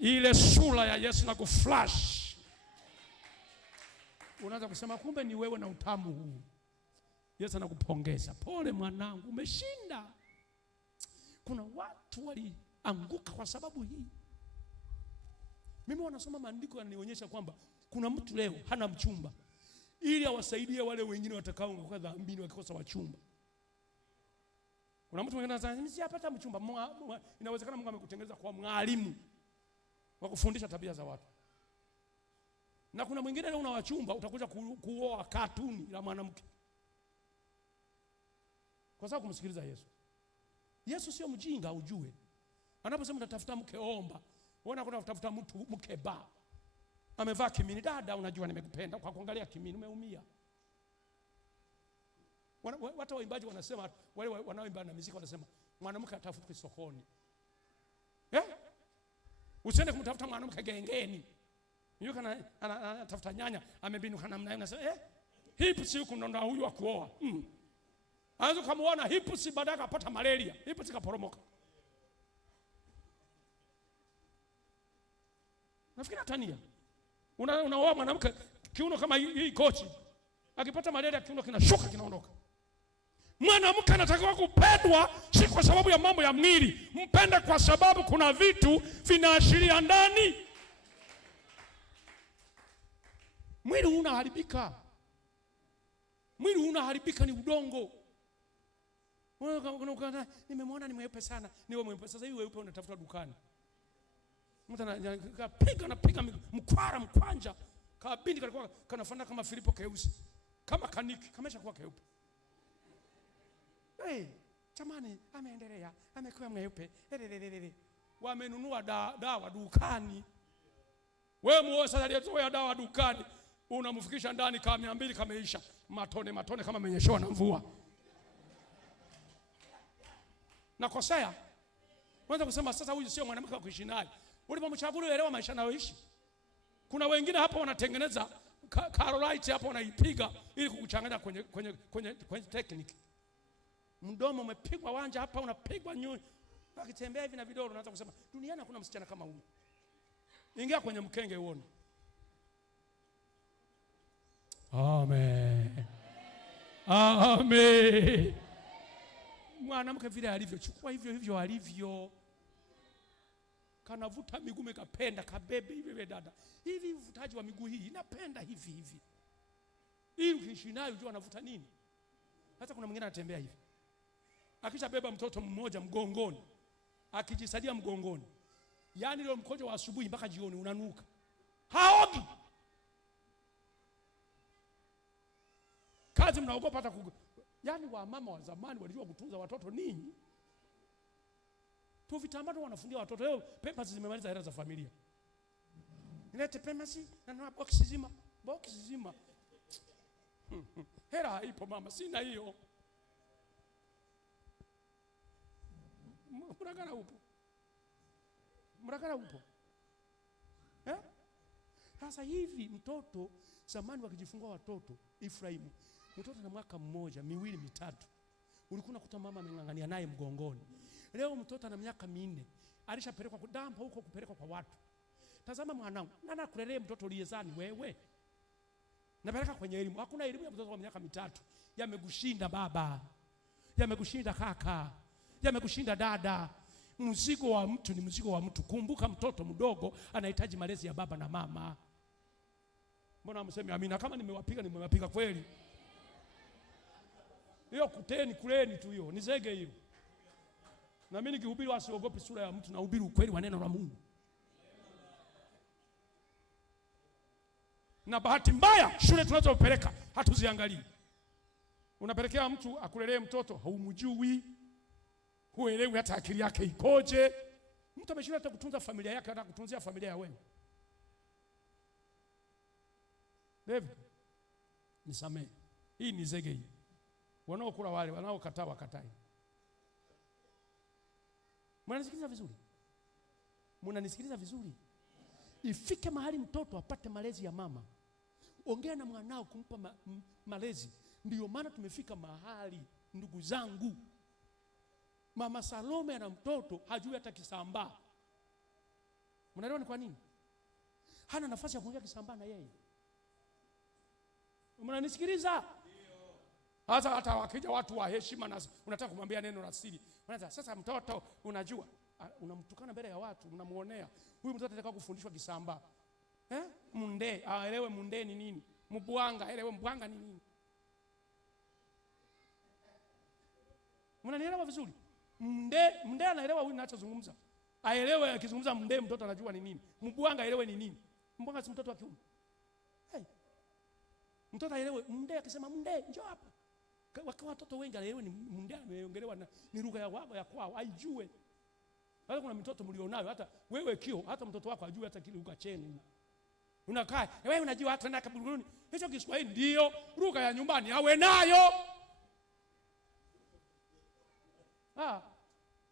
ile sura ya Yesu na kuflash, unaanza kusema kumbe ni wewe na utamu huu. Yesu anakupongeza. Pole mwanangu, umeshinda. Kuna watu walianguka kwa sababu hii. Mimi wanasoma maandiko yananionyesha kwamba kuna mtu leo hana mchumba, ili awasaidie wale wengine watakao kwa dhambini wakikosa wachumba. Kuna mtu mwingine anasema nisipata mchumba. Inawezekana Mungu amekutengeneza kwa mwalimu wa kufundisha tabia za watu. Na kuna mwingine leo una wachumba, utakuja kuoa katuni la mwanamke kwa sababu kumsikiliza Yesu. Yesu sio mjinga, ujue. Anaposema unatafuta mke, omba. Unaona kuna kutafuta mtu mke ba. Amevaa kimini, dada unajua nimekupenda kwa kuangalia kimini, umeumia. Watu waimbaji wanasema, wale wanaoimba na muziki wanasema mwanamke atafutwe sokoni. Usiende kumtafuta mwanamke gengeni. Yuko anatafuta nyanya, amebinuka namna hiyo, unasema hips huko ndo huyu wa kuoa. Anza kumuona hips badaka apata malaria, hips kaporomoka. Nafikiri Tania. Unaoa mwanamke kiuno kama hii kochi. Akipata malaria kiuno kinashuka kinaondoka. Mwanamke anatakiwa kupendwa si kwa sababu ya mambo ya mwili. Mpende kwa sababu kuna vitu vinaashiria ndani. Mwili unaharibika. Mwili unaharibika ni udongo. Nimemwona ni mweupe sana. Niwe mweupe. Sasa hivi weupe unatafuta dukani. Mtu anapiga mkwara mkwanja. Kabindi kalikuwa kanafanana kama Filipo keusi. Kama kaniki, kameshakuwa keupe. Jamani, ameendelea, amekuwa mweupe. Wamenunua dawa dukani. Wewe muoe sasa aliyetoa dawa dukani, unamfikisha ndani kama 200 kameisha. Matone kama menyeshewa na mvua. Nakosea. Unaweza kusema sasa huyu sio mwanamke wa kuishi naye. Ulipomchagua uelewa maisha anayoishi. Kuna wengine hapa wanatengeneza Carolite hapa wanaipiga ili kukuchanganya kwenye technique. Mdomo umepigwa wanja hapa, unapigwa nyoni. Akitembea hivi na vidoro unaanza kusema duniani hakuna msichana kama huyu. Ingia kwenye mkenge uone. Amen. Amen. Mwanamke vile alivyo, chukua hivyo alivyo. Kanavuta miguu mekapenda, kabebe hivi dada. Hivi uvutaji wa miguu hii inapenda hivi. Ili ukiishi nayo unajua anavuta nini? Hata kuna mwingine anatembea hivi. Akishabeba mtoto mmoja mgongoni, akijisadia mgongoni. Yaani leo mkojo wa asubuhi mpaka jioni unanuka. Haogi. Kazi mnaogopa hata Yaani wamama wa zamani walijua kutunza watoto ninyi. Tu vitambaa tu wanafundia watoto. Leo Pampers zimemaliza hela za familia. Nilete Pampers na box zima. Box zima. Hela haipo mama, sina hiyo. Mragana upo. Mragana upo. Sasa hivi mtoto zamani wakijifungua watoto Efraimu, mtoto na mwaka mmoja, miwili, mitatu, ulikuwa unakuta mama ameng'ang'ania naye mgongoni. Leo mtoto na miaka 4 alishapelekwa kudampa huko, kupelekwa kwa watu. Tazama mwanangu, nani akulelee mtoto uliyezani wewe? Napeleka kwenye elimu. Hakuna elimu ya mtoto wa miaka 3. Yamekushinda baba. Yamekushinda kaka. Yamekushinda dada. Mzigo wa mtu ni mzigo wa mtu. Kumbuka mtoto mdogo anahitaji malezi ya baba na mama. Mbona mseme amina? Kama nimewapiga kweli. Hiyo kuteni kuleni tu hiyo. Ni zege hiyo. Na mimi nikihubiri wasiogopi sura ya mtu, na hubiri ukweli wa neno la Mungu. Na bahati mbaya shule tunazopeleka hatuziangalii. Unapelekea mtu akulelee mtoto haumjui. Huelewi hata akili yake ikoje. Mtu ameshindwa hata kutunza familia yake, hata kutunzia familia ya wewe. David, nisamee. Hii ni zege hii. Wanaokula wale, wanaokataa wakatai. Mnanisikiliza vizuri? Mnanisikiliza vizuri? Ifike mahali mtoto apate malezi ya mama. Ongea na mwanao kumpa malezi. Ndio maana tumefika mahali, ndugu zangu, Mama Salome ana mtoto hajui hata Kisambaa. Mnaelewa ni kwa nini? Hana nafasi ya kuongea Kisambaa na yeye. Mnanisikiliza? Ndio. Hata wakija watu wa heshima na unataka kumwambia neno la siri. Unaanza sasa, mtoto unajua, unamtukana mbele ya watu, unamuonea. Huyu mtoto anataka kufundishwa Kisambaa. Munde, aelewe munde ni nini? Mbwanga, aelewe mbwanga ni nini? Mnanielewa vizuri? Munde anaelewa huyu ninachozungumza. Aelewe, akizungumza munde mtoto anajua ni nini. Mbwanga aelewe ni nini? Mbwanga si mtoto wa kiume. Mtoto aelewe munde, akisema munde njoo hapa. Wakawa watoto wengi aelewe ni munde, ameongelewa ni lugha ya kwao, aijue. Hata kuna mtoto mlionayo, hata wewe kio, hata mtoto wako ajue hata kile lugha chenu. Unakaa, wewe unajua hata na kaburuni. Hicho Kiswahili ndio lugha ya nyumbani, awe nayo.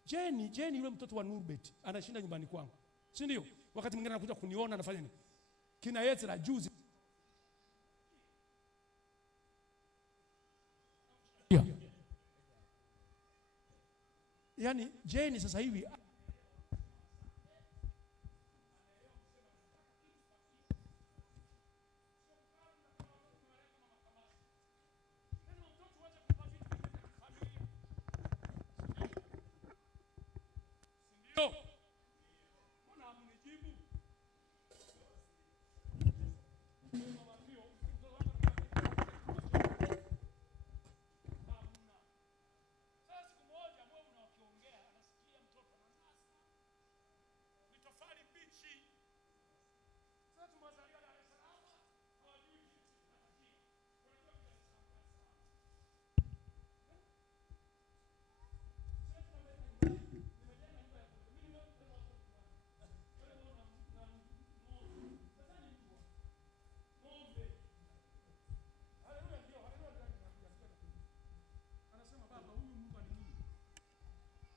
Jenny yule mtoto wa Nurbet anashinda nyumbani kwangu. Si ndio? Wakati mwingine anakuja kuniona anafanya nini? Kina Ezra juzi. Yaani Jenny sasa hivi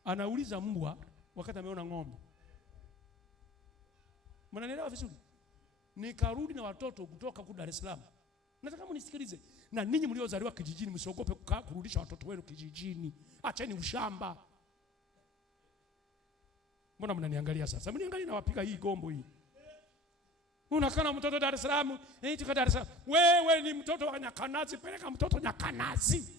anauliza mbwa wakati ameona ng'ombe. Mnanielewa vizuri? Nikarudi na watoto kutoka ku Dar es Salaam. Nataka mnisikilize. Na ninyi mliozaliwa kijijini msiogope kurudisha watoto wenu kijijini. Acheni ushamba. Mbona mnaniangalia sasa? Mniangalie na wapiga hii gombo hii. Unakana mtoto Dar es Salaam, tuka Dar es Salaam. Wewe ni mtoto wa Nyakanazi, peleka mtoto Nyakanazi.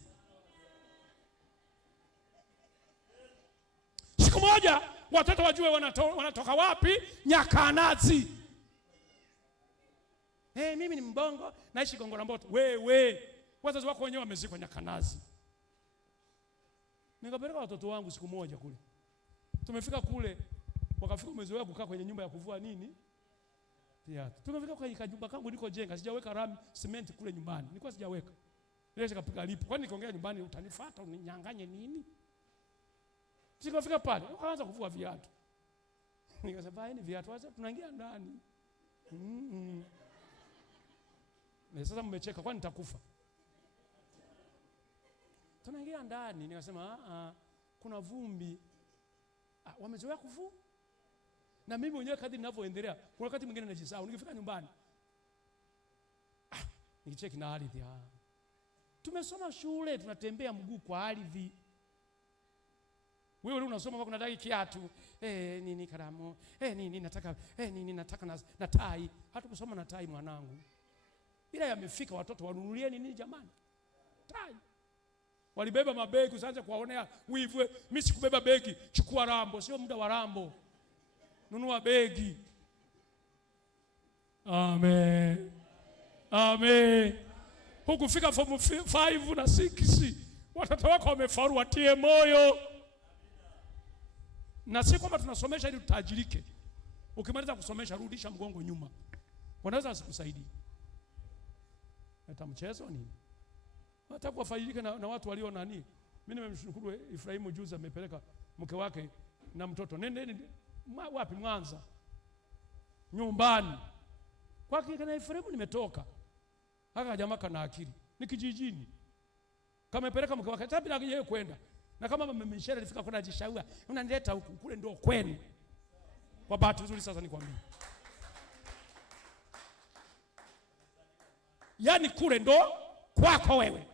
Siku moja watoto wajue wanatoka wapi, Nyakanazi. Mimi ni Mbongo, naishi Gongo la Mboto. Wewe, wazazi wako wenyewe wamezikwa Nyakanazi. Nikapeleka watoto wangu siku moja kule. Tumefika kule, wakafika umezoea kukaa kwenye nyumba ya kuvua nini? Tumefika kwa kajumba kangu niko jenga, sijaweka rami cement kule nyumbani. Nilikuwa sijaweka. Ile nikapiga lipo. Kwani nikiongea nyumbani utanifuata uninyang'anye nini? Sikafika pale, akaanza kuvua viatu. Nikasema ni viatu acha tunaingia ndani. Sasa mmecheka kwani nitakufa. Tunaingia ndani, nikasema kuna vumbi. Wamezoea kuvua. Na mimi mwenyewe kadri ninavyoendelea, kuna wakati mwingine najisahau. Nikifika nyumbani, nikicheki na ardhi. Tumesoma shule, tunatembea mguu kwa ardhi. Wewe unasoma kwa kunadai kiatu, nini karamu, nini nataka, nini nataka na tai. Hatukusoma na tai mwanangu. Ila yamefika watoto wanunulie nini jamani? Tai. Walibeba mabegi usianze kuwaonea wivu. Mimi sikubeba begi, chukua rambo, sio muda wa rambo. Nunua begi. Amen. Amen. Hukufika form 5 na 6, watoto wako wamefaulu, watie moyo. Na si kwamba tunasomesha ili tutajirike. Ukimaliza kusomesha rudisha mgongo nyuma. Wanaweza wasikusaidie. Hata mchezo nini? Hata kufaidika na watu walio nani. Mimi nimemshukuru Efraimu juzi amepeleka mke wake na mtoto. Nende wapi? Mwanza. Nyumbani. Kwa kina Efraimu nimetoka. Haka jamaa kana akili. Ni kijijini. Kama amepeleka mke wake hata bila yeye kwenda. Na kama mama Michelle alifika kuna jishaua, unanileta huku kule ndio kwenu. Kwa bahati nzuri sasa nikwambia. Yaani kule ndo kwako wewe.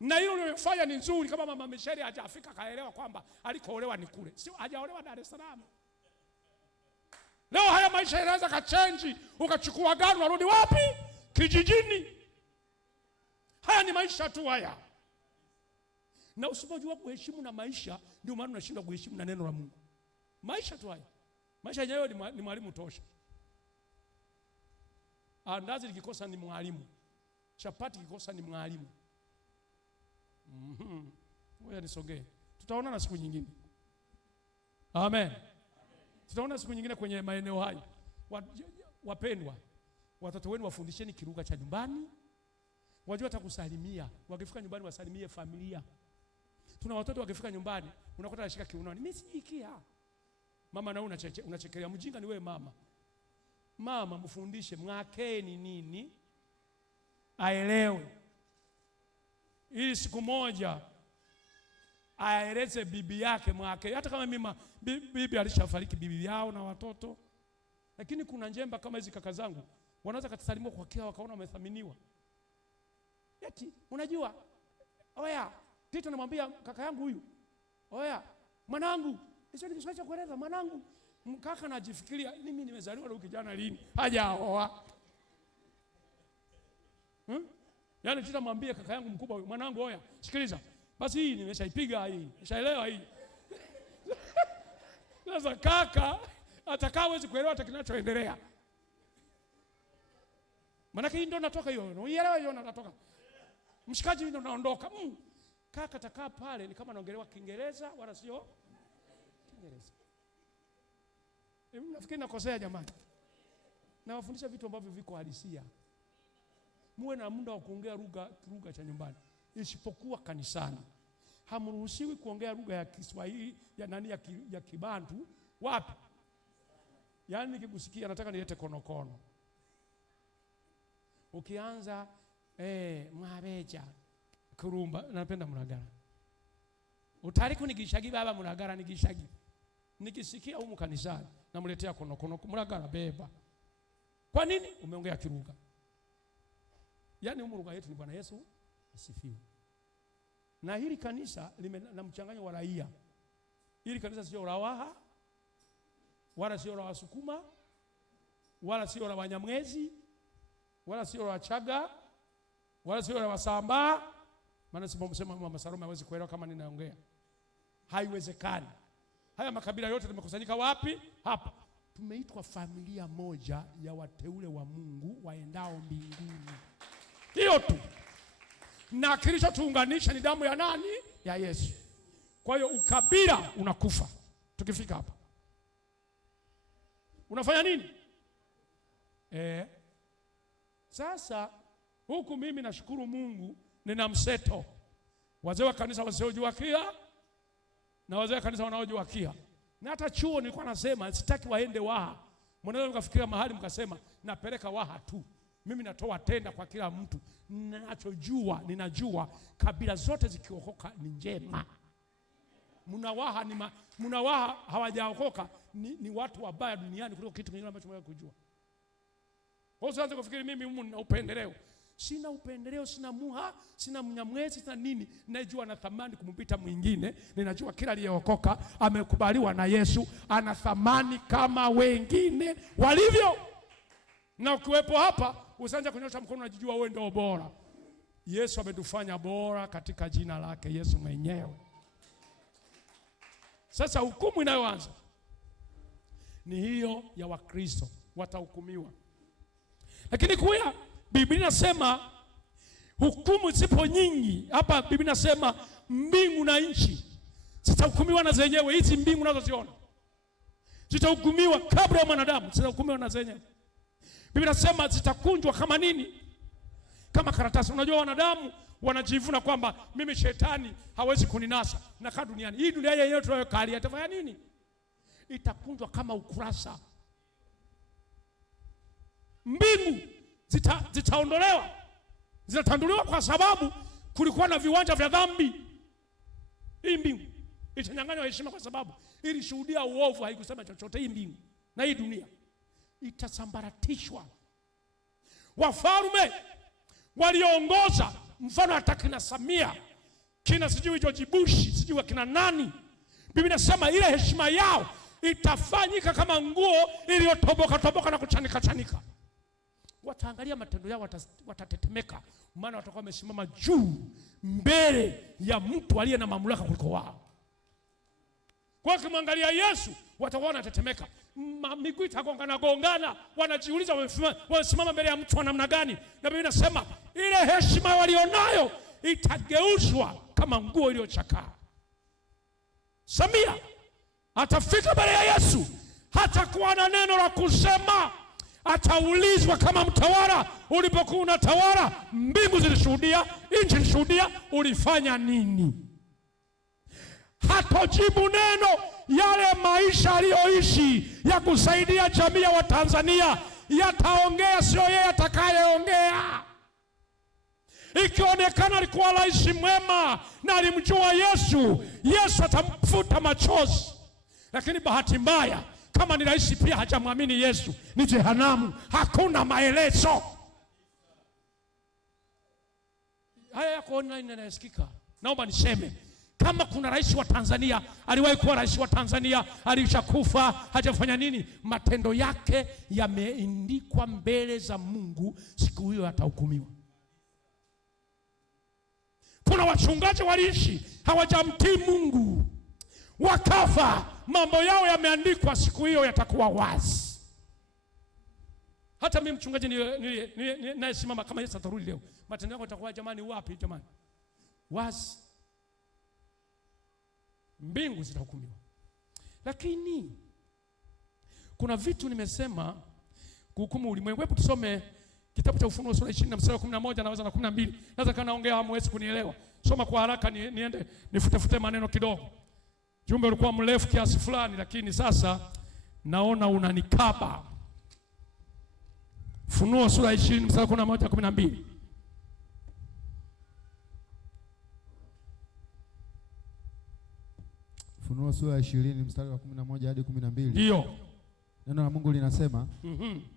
Na hilo uliyofanya ni nzuri kama mama Michelle hajafika kaelewa kwamba alikoolewa ni kule. Sio hajaolewa Dar es Salaam. Leo haya maisha yanaweza kachange, ukachukua gari unarudi wapi? Kijijini. Haya ni maisha tu haya. Na usipojua kuheshimu na maisha, ndio maana unashindwa kuheshimu na neno la Mungu. Maisha tu haya. Maisha yenyewe ni mwalimu tosha. Andazi likikosa ni mwalimu. Chapati likikosa ni mwalimu. Ngoja nisogee. Tutaonana siku nyingine. Amen. Tutaona siku nyingine kwenye maeneo haya. Wapendwa, watoto wenu wafundisheni kilugha cha nyumbani. Wajua hata kusalimia. Wakifika nyumbani wasalimie familia. Tuna watoto wakifika nyumbani, unakuta anashika kiunoni. Mimi sijikia. Mama na unachekelea mjinga ni wewe mama. Mama mfundishe mwakeni nini? Aelewe. Ili siku moja aeleze bibi yake mwake. Hata kama mimi bibi alishafariki bibi yao na watoto. Lakini kuna njemba kama hizi kaka zangu, wanaweza katasalimia kwa kia wakaona wamethaminiwa. Eti unajua? Oya, Tito namwambia kaka yangu huyu. Oya, mwanangu, hicho ni Kiswahili cha kueleza mwanangu. Kaka anajifikiria mimi nimezaliwa leo kijana lini? Hajaoa. Yaani Tito namwambia kaka yangu mkubwa huyu, mwanangu oya, sikiliza. Basi hii nimeshaipiga hii. Nimeshaelewa hii. Sasa kaka atakawezi kuelewa hata kinachoendelea. Maana hii ndio natoka hiyo. Unaelewa hiyo natoka. Mshikaji ndio naondoka. Kaka atakaa pale ni kama anaongelewa Kiingereza wala sio Kiingereza. Nafikiri nakosea jamani. Na wafundisha vitu ambavyo viko halisia. Muwe na muda wa kuongea lugha cha nyumbani. Isipokuwa kanisani. Hamruhusiwi kuongea lugha ya Kiswahili ya Kibantu. Wapi? Yaani nikikusikia nataka nilete konokono. Ukianza mwabeja kurumba, napenda Muragara. Utari kunigishagi baba Muragara nigishagi. Nikisikia humu kanisani namletea konokono Muragara beba. Kwa nini? Umeongea kilugha. Yaani humu lugha yetu ni Bwana Yesu asifiwe. Na hili kanisa na mchanganyo wa raia. Hili kanisa sio la Waha, wala sio la Wasukuma, wala sio la Wanyamwezi, wala sio la Wachaga, wala sio la Wasamba. Maana sipomsema Mama Salome hawezi kuelewa kama ninaongea. Haiwezekani. Haya makabila yote tumekusanyika wapi? Hapa. Tumeitwa familia moja ya wateule wa Mungu waendao mbinguni. Hiyo tu. Na kilichotuunganisha ni damu ya nani? Ya Yesu. Kwa hiyo ukabila unakufa. Tukifika hapa. Unafanya nini? Sasa Huku mimi nashukuru Mungu nina mseto. Wazee wa kanisa wasiojiwakia na wazee wa kanisa wanaojiwakia. Na hata chuo nilikuwa nasema sitaki waende Waha. Mnaweza mkafikiria mahali mkasema napeleka Waha tu. Mimi natoa tenda kwa kila mtu. Ninajua kabila zote zikiokoka ni njema. Mnawaha hawajaokoka ni watu wabaya duniani kuliko kitu kingine ambacho mnaweza kujua. Kwa hiyo kufikiri mimi humu nina upendeleo. Sina upendeleo, sina muha, sina mnyamwezi, sina nini. Najua na thamani kumpita mwingine. Ninajua kila aliyeokoka amekubaliwa na Yesu, ana thamani kama wengine walivyo. Na ukiwepo hapa usanje kunyosha mkono unajijua wewe ndio bora. Yesu ametufanya bora katika jina lake Yesu mwenyewe. Sasa hukumu inayoanza ni hiyo ya Wakristo, watahukumiwa. Lakini kuya Biblia inasema hukumu zipo nyingi. Hapa Biblia inasema mbingu na nchi zitahukumiwa na zenyewe. Hizi mbingu unazoziona zitahukumiwa kabla ya mwanadamu, zitahukumiwa na zenyewe. Biblia inasema zitakunjwa kama nini? Kama karatasi. Unajua wanadamu wanajivuna kwamba mimi shetani hawezi kuninasa na kaa duniani. Hii dunia yenyewe tunayokalia itafanya nini? Itakunjwa kama ukurasa. Mbingu zitaondolewa. Zitatanduliwa kwa sababu kulikuwa na viwanja vya dhambi. Hii mbingu itanyang'anywa heshima kwa sababu ilishuhudia uovu, haikusema chochote. Hii mbingu na hii dunia itasambaratishwa. Wafalme walioongoza, mfano hata kina Samia, kina sijui George Bush, sijui kina nani, Biblia inasema ile heshima yao itafanyika kama nguo iliyotoboka na kuchanika. Wataangalia matendo yao, watatetemeka, maana watakuwa wamesimama juu mbele ya mtu aliye na mamlaka kuliko wao. Kwa kimwangalia Yesu watakuwa wanatetemeka, miguu itagongana, wanajiuliza wamesimama mbele ya mtu wa namna gani? Na Biblia inasema ile heshima walionayo itageuzwa kama nguo iliyochakaa. Samia atafika mbele ya Yesu, hatakuwa na neno la kusema. Ataulizwa kama mtawala, ulipokuwa unatawala, mbingu zilishuhudia, nchi ilishuhudia, ulifanya nini? Hatojibu neno. Yale maisha aliyoishi ya kusaidia jamii ya Watanzania yataongea, sio yeye atakayeongea. Ikionekana alikuwa rais mwema na alimjua Yesu, Yesu atamfuta machozi. Lakini bahati mbaya, kama ni rais pia hajamwamini Yesu, ni jehanamu, hakuna maelezo. Haya yako online yanasikika. Naomba niseme, kama kuna rais wa Tanzania, aliwahi kuwa rais wa Tanzania, alishakufa, hajafanya nini, matendo yake yameandikwa mbele za Mungu, siku hiyo atahukumiwa. Kuna wachungaji waliishi hawajamtii Mungu, wakafa, mambo yao yameandikwa, siku hiyo yatakuwa wazi. Hata mimi mchungaji nayesimama kama Yesu atarudi leo, matendo yako yatakuwa jamani wapi jamani? Wazi. Mbingu zitahukumiwa. Lakini kuna vitu nimesema kuhukumu ulimwengu. Hebu tusome kitabu cha Ufunuo sura 20 mstari wa 11 naweza na 12. Naweza kana naongea hamwezi kunielewa. Soma kwa haraka niende nifute maneno kidogo. Jumbe ulikuwa mrefu kiasi fulani, lakini sasa naona unanikaba. Ufunuo sura 20 mstari wa 11 12. Ufunuo sura 20 mstari wa 11 hadi 12. Ndio. Neno la Mungu linasema,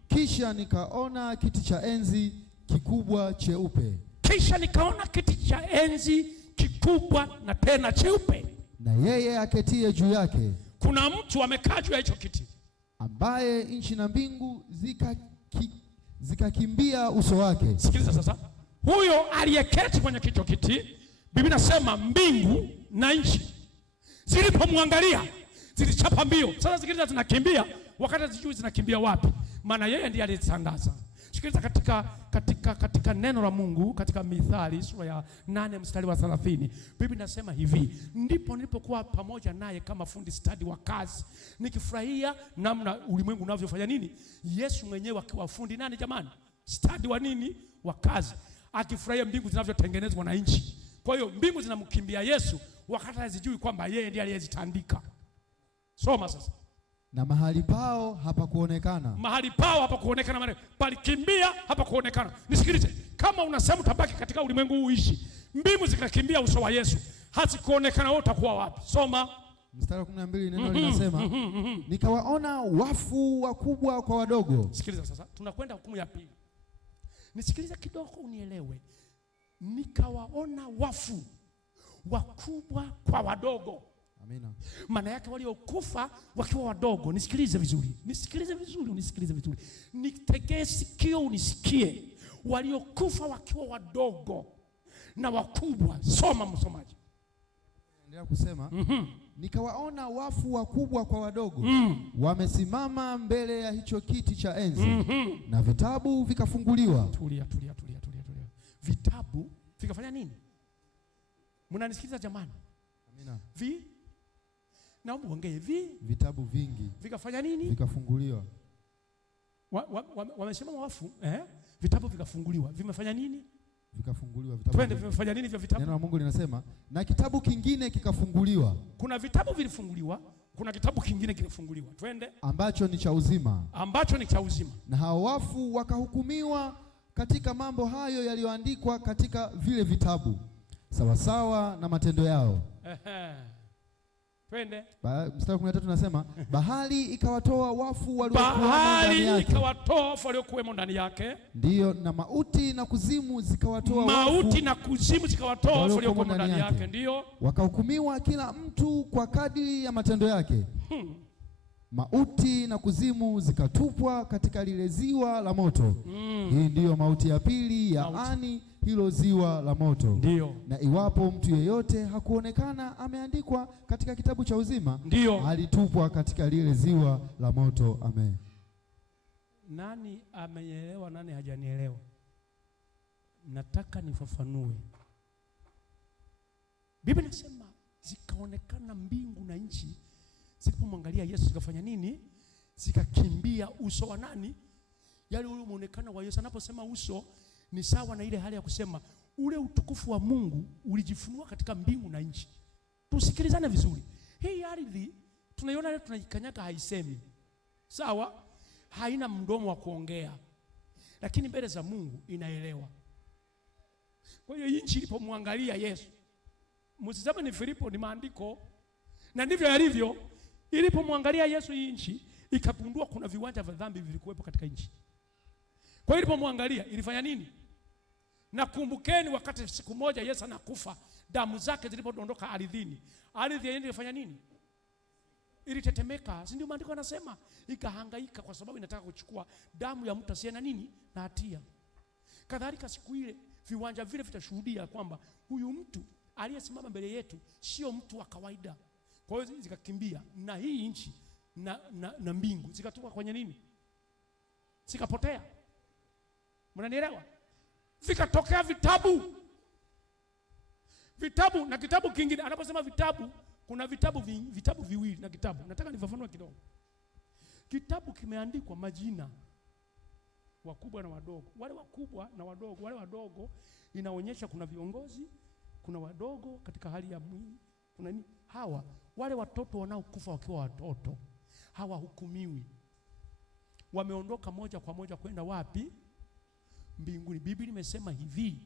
kisha nikaona kiti cha enzi kikubwa cheupe. Kisha nikaona kiti cha enzi kikubwa na tena cheupe, na yeye aketie juu yake. Kuna mtu amekaa juu ya hicho kiti, ambaye nchi na mbingu zikakimbia uso wake. Sikiliza sasa, huyo aliyeketi kwenye kicho kiti, Biblia inasema mbingu na nchi zilipomwangalia zilichapa mbio. Sasa sikiliza, zinakimbia wakati zijui zinakimbia wapi, maana yeye ndiye aliyetangaza. Sikiliza katika neno la Mungu katika Mithali sura ya 8 mstari wa 30. Biblia inasema hivi, ndipo nilipokuwa pamoja naye kama fundi stadi wa kazi, nikifurahia namna ulimwengu unavyofanya nini? Yesu mwenyewe akiwa fundi nani jamani? Stadi wa nini? Wa kazi. akifurahia mbingu zinavyotengenezwa na nchi. Kwa hiyo mbingu zinamkimbia Yesu wakati hazijui kwamba yeye ndiye aliyezitandika. Soma sasa. Na mahali pao hapakuonekana. Mahali pao hapakuonekana, maana palikimbia hapakuonekana. Nisikilize, kama unasema utabaki katika ulimwengu huu uishi, mbingu zikakimbia uso wa Yesu, hazikuonekana, wewe utakuwa wapi? Soma mstari wa 12, neno linasema nikawaona wafu wakubwa kwa wadogo. Sikiliza sasa, tunakwenda hukumu ya pili. Nisikilize kidogo unielewe. Nikawaona wafu wakubwa kwa wadogo. Amina. Maana yake waliokufa wakiwa wadogo. Nisikilize vizuri. Nitegee sikio unisikie. Waliokufa wakiwa wadogo na wakubwa. Soma msomaji. Endelea kusema. Nikawaona wafu wakubwa kwa wadogo wamesimama mbele ya hicho kiti cha enzi na vitabu vikafunguliwa. Tulia. Vitabu vikafanya nini? Mnanisikiliza jamani? Amina. Naomba uongee. Vitabu vingi vikafanya nini? Vikafunguliwa. Wamesema wafu, vitabu vikafunguliwa. Vimefanya nini? Vikafunguliwa vitabu. Twende, vimefanya nini vya vitabu? Neno la Mungu linasema na kitabu kingine kikafunguliwa. Kuna vitabu vilifunguliwa, kuna kitabu kingine kilifunguliwa. Twende. Ambacho ni cha uzima. Na hao wafu wakahukumiwa katika mambo hayo yaliyoandikwa katika vile vitabu sawasawa na matendo yao. Twende. Mstari 13 nasema bahari ikawatoa wafu waliokuwemo ndani yake. Ndiyo, na mauti na kuzimu zikawatoa wafu waliokuwemo ndani yake. Ndiyo. Wakahukumiwa kila mtu kwa kadiri ya matendo yake. Mauti na kuzimu zikatupwa katika lile ziwa la moto. Hii ndiyo mauti ya pili, yaani hilo ziwa la moto. Ndiyo. Na iwapo mtu yeyote hakuonekana ameandikwa katika kitabu cha uzima, ndiyo, alitupwa katika lile ziwa la moto. Amen. Nani ameelewa, nani hajanielewa? Nataka nifafanue. Biblia inasema zikaonekana mbingu na nchi zilipomwangalia Yesu, zikafanya nini? Zikakimbia uso wa nani? Yale ule muonekano wa Yesu. Anaposema uso ni sawa na ile hali ya kusema ule utukufu wa Mungu ulijifunua katika mbingu na nchi. Tusikilizane vizuri. Hii ardhi tunaiona leo, tunaikanyaga, haisemi. Sawa? Haina mdomo wa kuongea. Lakini mbele za Mungu inaelewa. Kwa hiyo nchi ilipomwangalia Yesu, msiseme ni Filipo, ni maandiko. Na ndivyo yalivyo. Ilipomwangalia Yesu, hii nchi ikagundua kuna viwanja vya dhambi vilikuwepo katika nchi. Kwa hiyo ilipomwangalia ilifanya nini? Na kumbukeni wakati siku moja Yesu anakufa, damu zake zilipodondoka ardhini, ardhi yenyewe ilifanya nini? Ilitetemeka. Si ndio maandiko yanasema ikahangaika kwa sababu inataka kuchukua damu ya mtu asiye na nini? Na hatia. Kadhalika siku ile viwanja vile vitashuhudia kwamba huyu mtu aliyesimama mbele yetu sio mtu wa kawaida. Kwa hiyo zikakimbia, na hii nchi na mbingu zikatoka kwenye nini? Zikapotea. Mnanielewa? Vikatokea vitabu na kitabu kingine. Anaposema vitabu, kuna vitabu viwili na kitabu. Nataka nifafanue kidogo. Kitabu kimeandikwa majina, wakubwa na wadogo. Wale wakubwa na wadogo, wale wadogo inaonyesha kuna viongozi, kuna wadogo katika hali ya mwili, kuna nini? Hawa wale watoto wanaokufa wakiwa watoto hawahukumiwi. Wameondoka moja kwa moja kwenda wapi? Mbinguni. Biblia imesema hivi,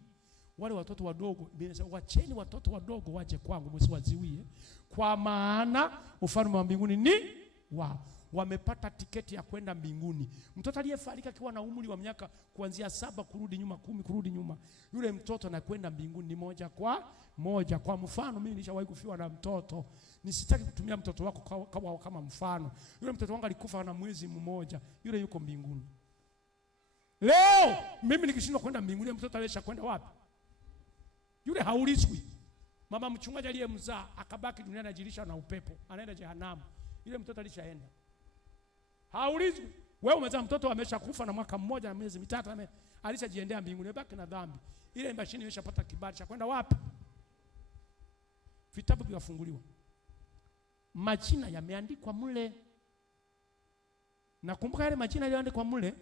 wale watoto wadogo, imesema wacheni watoto wadogo waje kwangu, msiwaziwie, kwa maana ufalme wa mbinguni ni wao. Wamepata tiketi ya kwenda mbinguni. Mtoto aliyefariki akiwa na umri wa miaka kuanzia 7 kurudi nyuma, 10 kurudi nyuma, yule mtoto anakwenda mbinguni ni moja kwa moja. Kwa mfano, mimi nilishawahi kufiwa na mtoto. Nisitaki kutumia mtoto wako kama mfano. Yule mtoto wangu alikufa na mwezi mmoja, yule yuko mbinguni. Leo mimi nikishindwa kwenda mbinguni, mtoto alesha kwenda wapi? Yule haulizwi. Mama mchungaji aliyemzaa akabaki duniani anajilisha na upepo, anaenda jehanamu. Yule mtoto alishaenda. Haulizwi. Wewe umezaa mtoto ameshakufa na mwaka mmoja na miezi mitatu, alishajiendea mbinguni, baki na dhambi. Ile mashine imeshapata kibali cha kwenda wapi? Vitabu vikafunguliwa. Majina yameandikwa mle. Nakumbuka yale majina yaliyoandikwa mle,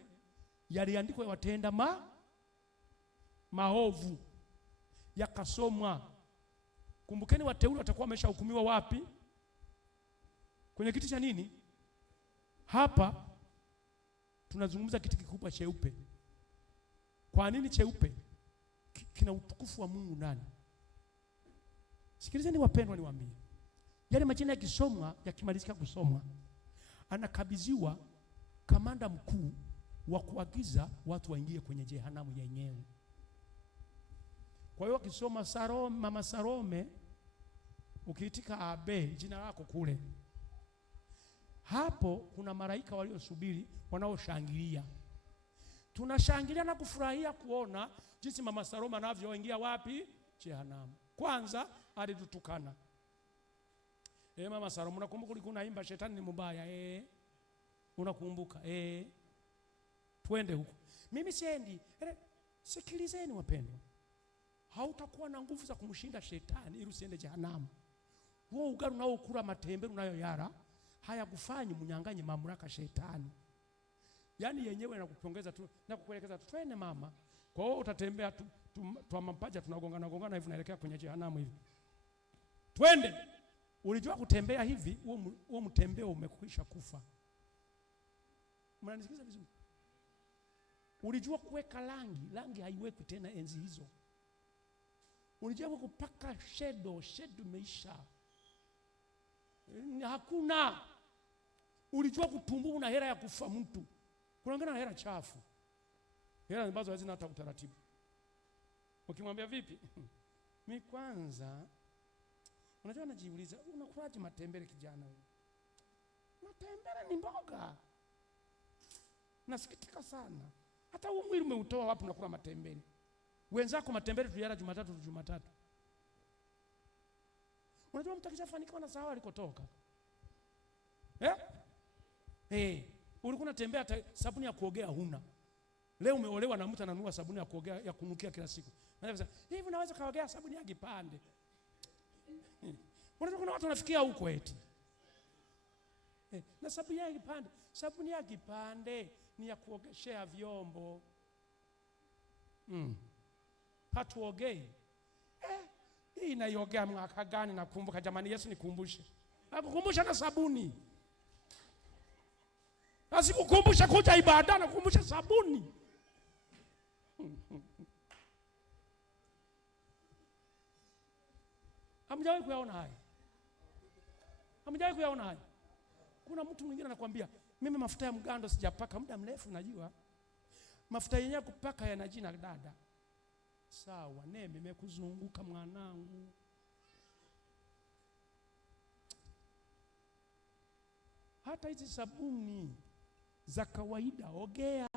yaliandikwa watenda maovu yakasomwa. Kumbukeni wateule watakuwa wameshahukumiwa wapi? Kwenye kiti cha nini? Hapa tunazungumza kiti kikubwa cheupe. Kwa nini cheupe? Kina utukufu wa Mungu ndani. Sikilizeni wapendwa, niwaambie. Yale majina yakisomwa, yakimalizika kusomwa, anakabidhiwa kamanda mkuu wa kuagiza watu waingie kwenye jehanamu yenyewe. Kwa hiyo akisoma Salome, mama Salome, ukiitika abe jina lako kule, hapo kuna malaika waliosubiri wanaoshangilia. Tunashangilia na kufurahia kuona jinsi mama Salome anavyoingia wapi? Jehanamu. Kwanza alitutukana. Mama Salome, unakumbuka ulikuwa unaimba shetani ni mbaya? Unakumbuka? Twende huko. Mimi siendi. Sikilizeni wapendwa. Hautakuwa na nguvu za kumshinda shetani ili usiende jehanamu. Huo ugali unaokula, matembe unayoyara, hayakufanyi mnyang'anye mamlaka shetani. Yaani yenyewe nakupongeza tu na kukuelekeza tu, twende mama. Kwa hiyo utatembea tu mapaja tunagongana hivi naelekea kwenye jehanamu hivi. Twende. Ulijua kutembea hivi, huo mtembeo umekwisha kufa. Mnanisikiza vizuri? Ulijua kuweka rangi haiweki tena enzi hizo. Ulijua kupaka shadow imeisha. Hakuna. Ulijua kutumbu na hela ya kufa mtu. Kunaongana na hela chafu. Hela ambazo hazina hata utaratibu. Ukimwambia vipi? Mimi kwanza, unajua najiuliza, unakulaje matembele kijana wewe? Matembele ni mboga. Nasikitika sana. Hata huu mwili umeutoa wapi unakula matembele? Wenzako matembele tuliala Jumatatu. Unajua mtu akishafanikiwa na sawa alikotoka. Ulikuwa unatembea sabuni ya kuogea huna. Leo umeolewa na mtu ananunua sabuni ya kuogea ya kunukia kila siku. Anasema, "Hivi unaweza kaogea sabuni ya kipande?" Unajua kuna watu wanafikia huko eti. Na sabuni ya kipande ni ya kuogeshea vyombo. Hatuogei. Hii inaiogea mwaka gani? Nakumbuka jamani, Yesu nikumbushe. Nakukumbusha na sabuni. Asikukumbusha kuja ibada, nakukumbusha sabuni. Hamjawahi kuyaona haya? Hamjawahi kuyaona haya? Kuna mtu mwingine anakuambia, mimi mafuta ya mgando sijapaka muda mrefu, najua. Mafuta yenyewe kupaka yana jina dada. Sawa, neme nimekuzunguka mwanangu. Hata hizi sabuni za kawaida ogea.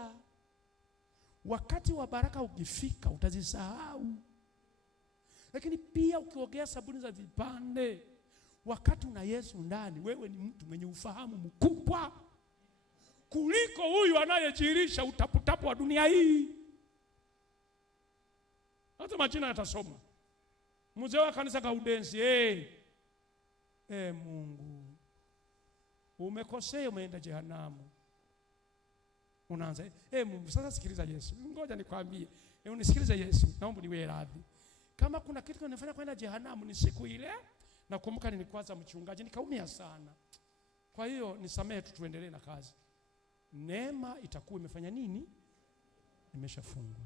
Wakati wa baraka ukifika utazisahau. Lakini pia ukiogea sabuni za vipande, wakati una Yesu ndani, wewe ni mtu mwenye ufahamu mkubwa kuliko huyu anayejirisha utaputapu wa dunia hii. Hata majina yatasoma. Mzee wa kanisa Gaudensi, Mungu, umekosea, umeenda jehanamu. Unaanza, Mungu, sasa sikiliza Yesu. Ngoja nikwambie. Unisikilize Yesu, naomba niwe radhi. Kama kuna kitu kinafanya kwenda jehanamu ni siku ile, nakumbuka nilikwaza mchungaji nikaumia sana. Kwa hiyo nisamehe tu, tuendelee na kazi. Neema itakuwa imefanya nini? Imeshafungwa.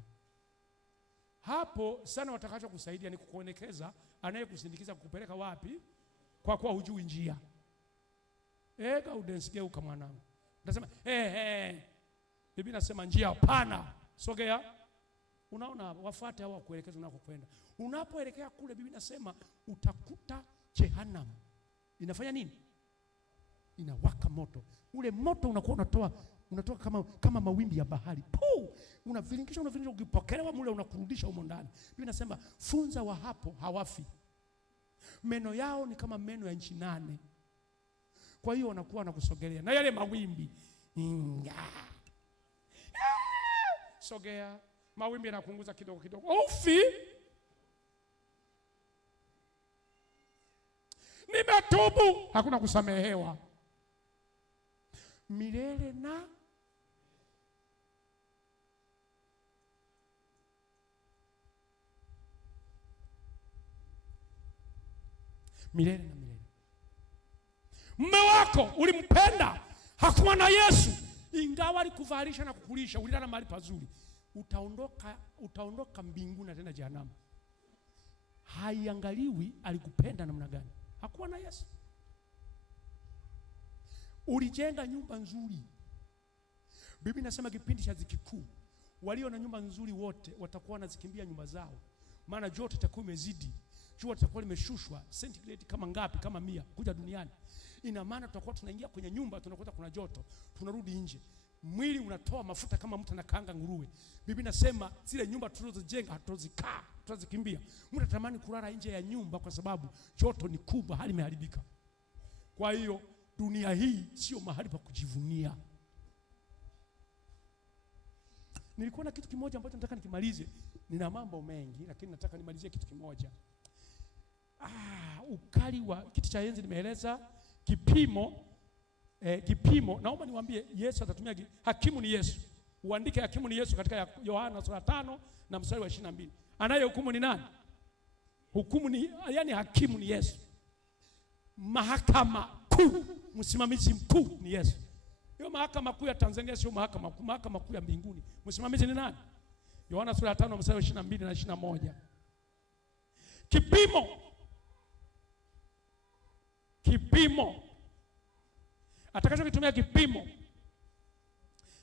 Hapo sana watakacho kusaidia ni kukuonekeza anayekusindikiza kukupeleka wapi, kwa kuwa hujui njia. Gaudensi, geuka mwanangu. Unasema Biblia inasema njia pana, sogea. Unaona, wafuate hao kuelekeza unakokwenda. Unapoelekea kule, Biblia inasema utakuta jehanamu inafanya nini? Inawaka moto. Ule moto unakuwa unatoa kama mawimbi ya bahari. Unaviringisha ukipokelewa mule unakurudisha humo ndani. Biblia inasema funza wa hapo hawafi. Meno yao ni kama meno ya nchi 8. Kwa hiyo wanakuwa wanakusogelea na yale mawimbi. Sogea. Mawimbi yanakunguza kidogo. Ufi. Nimetubu. Hakuna kusamehewa. Milele na milele na milele. Mume wako ulimpenda, hakuwa na Yesu, ingawa alikuvalisha na kukulisha, ulilala mahali pazuri, utaondoka mbinguni na tena jehanamu. Haiangaliwi alikupenda namna gani, hakuwa na Yesu. Ulijenga nyumba nzuri. Biblia inasema kipindi cha dhiki kuu, walio na nyumba nzuri wote watakuwa wanazikimbia nyumba zao, maana joto litakuwa imezidi, jua litakuwa limeshushwa centigrade kama ngapi, kama 100 kuja duniani. Ina maana tutakuwa tunaingia kwenye nyumba, tunakuta kuna joto, tunarudi nje, mwili unatoa mafuta kama mtu anakaanga nguruwe. Biblia inasema zile nyumba tulizojenga hatuzikaa, tutazikimbia. Mtu atamani kulala nje ya nyumba kwa sababu joto ni kubwa, hali imeharibika. Kwa hiyo dunia hii sio mahali pa kujivunia. Nilikuwa na kitu kimoja ambacho nataka nikimalize. Nina mambo mengi lakini nataka nimalizie kitu kimoja. Ukali wa kiti cha enzi nimeeleza. Kipimo, naomba niwaambie Yesu atatumia hakimu ni Yesu. Uandike hakimu ni Yesu katika Yohana sura 5 na mstari wa 22. Anaye hukumu ni nani? Hukumu ni, yani hakimu ni Yesu. Mahakama kuu, msimamizi mkuu ni Yesu. Hiyo mahakama kuu ya Tanzania sio mahakama kuu ya mbinguni. Msimamizi ni nani? Yohana sura 5 mstari wa 22 na 21. Kipimo. Atakacho kitumia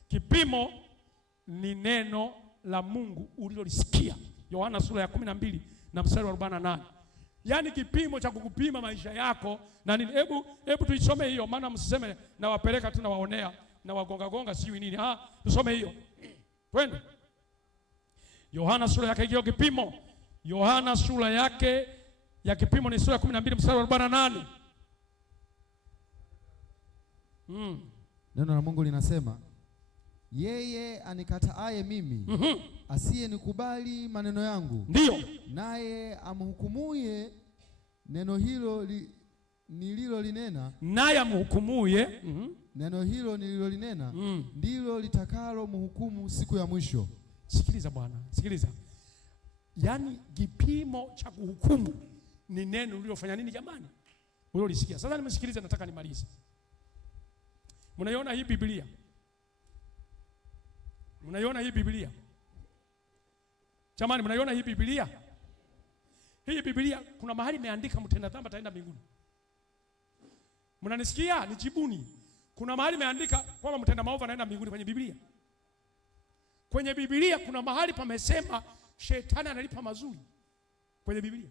kipimo ni neno la Mungu ulilolisikia. Yohana sura ya 12 na mstari wa 48. Yaani kipimo cha kukupima maisha yako na nini. Hebu tuisome hiyo, maana msiseme na wapeleka tu na waonea na wagonga siwi nini. Tusome hiyo. Twende. Yohana sura yake hiyo kipimo. Yohana sura yake ya kipimo ni sura ya 12 mstari wa 48. Neno la Mungu linasema, yeye anikataaye mimi, asiye nikubali maneno yangu, ndio naye amhukumuye neno hilo nililolinena, naye amhukumuye neno hilo nililolinena, ndilo litakalo mhukumu siku ya mwisho. Sikiliza bwana, sikiliza. Yaani kipimo cha kuhukumu ni neno ulilofanya nini jamani? Ulilolisikia. Sasa nimesikiliza, nataka nimalize. Mnaiona hii Biblia? Mnaiona hii Biblia? Jamani, mnaiona hii Biblia? Hii Biblia kuna mahali imeandika mtenda dhambi ataenda mbinguni. Mnanisikia? Nijibuni. Kuna mahali imeandika kwamba mtenda maovu anaenda mbinguni kwenye Biblia? Kwenye Biblia kuna mahali pamesema shetani analipa mazuri kwenye Biblia?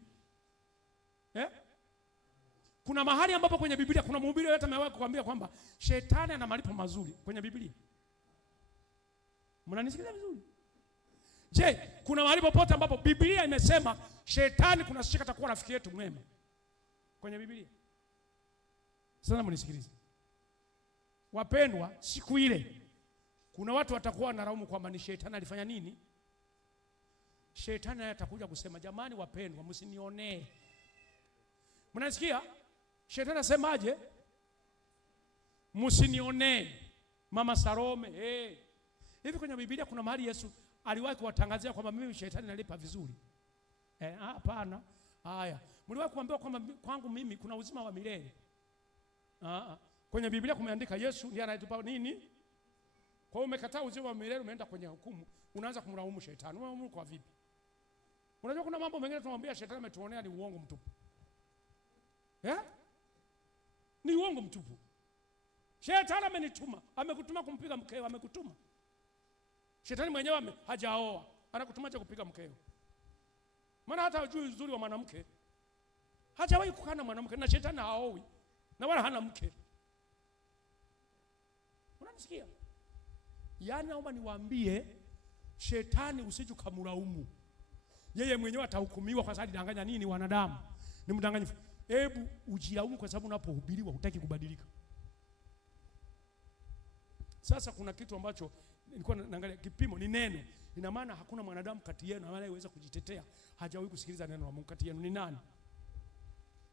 Kuna mahali ambapo kwenye Biblia kuna mhubiri yote amewahi kukwambia kwamba shetani ana malipo mazuri kwenye Biblia? Mnanisikia vizuri? Je, kuna mahali popote ambapo Biblia imesema shetani kuna siku atakuwa rafiki yetu mwema kwenye Biblia? Sasa mnisikilize. Wapendwa, siku ile kuna watu watakuwa wanalaumu kwamba ni shetani alifanya nini? Shetani atakuja kusema, jamani wapendwa, msinionee. Mnasikia? Shetani anasemaje? Msinionee. Mama Salome, hivi kwenye Biblia kuna mahali Yesu aliwahi kuwatangazia kwamba mimi shetani nalipa vizuri? Hapana. Haya, mliwahi kuambiwa kwamba kwangu mimi kuna uzima wa milele? Kwenye Biblia kumeandika Yesu ndiye anayetupa nini? Kwa hiyo umekataa uzima wa milele, umeenda kwenye hukumu, unaanza kumlaumu shetani. Unamlaumu kwa vipi? Unajua kuna mambo mengine tunamwambia shetani ametuonea, ni uongo mtupu. Ni uongo mtupu. Shetani amenituma, amekutuma kumpiga mkeo, amekutuma. Shetani mwenyewe hajaoa, anakutumaje kupiga mkeo? Maana hata hujui uzuri wa mwanamke. Hajawahi kukaa na mwanamke, na shetani haowi na wala hana mke. Unanisikia? Yaani naomba niwaambie, shetani usije kumlaumu. Yeye mwenyewe atahukumiwa kwa sababu danganya nini wanadamu? Ni mdanganyifu. Hebu ujilaumu kwa sababu unapohubiriwa hutaki kubadilika. Sasa kuna kitu ambacho nilikuwa naangalia, kipimo ni neno. Ina maana hakuna mwanadamu kati yenu anayeweza kujitetea hajawahi kusikiliza neno la Mungu. Kati yenu ni nani?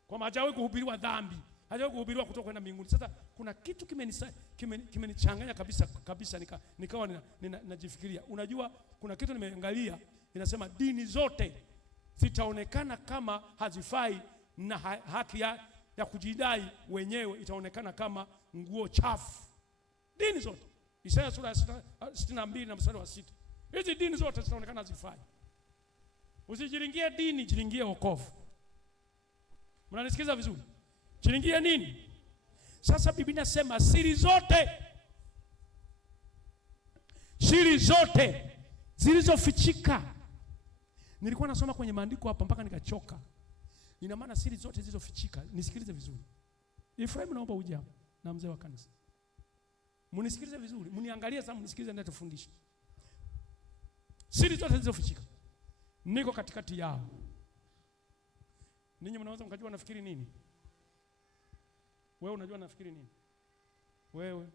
Kwa hajawahi kuhubiriwa dhambi, hajawahi kuhubiriwa kutoka kwenda mbinguni. Sasa kuna kitu kimenichanganya kabisa nikawa najifikiria. Unajua kuna kitu nimeangalia inasema dini zote zitaonekana kama hazifai na haki ya kujidai wenyewe itaonekana kama nguo chafu. Dini zote, Isaya sura ya 62 na mstari wa 6. Hizi dini zote zitaonekana hazifai. Usijiringie dini, jiringie wokovu. Mnanisikiza vizuri? Jiringie nini? Sasa Biblia inasema siri zote zilizofichika. Nilikuwa nasoma kwenye maandiko hapa mpaka nikachoka. Ina maana siri zote zilizofichika. Nisikilize vizuri. Efraim, naomba uje hapa na mzee wa kanisa. Mnisikilize vizuri. Mniangalie sasa, mnisikilize na tufundishe. Siri zote zilizofichika. Niko katikati yao. Ninyi mnaweza mkajua nafikiri nini? Wewe unajua nafikiri nini? Wewe?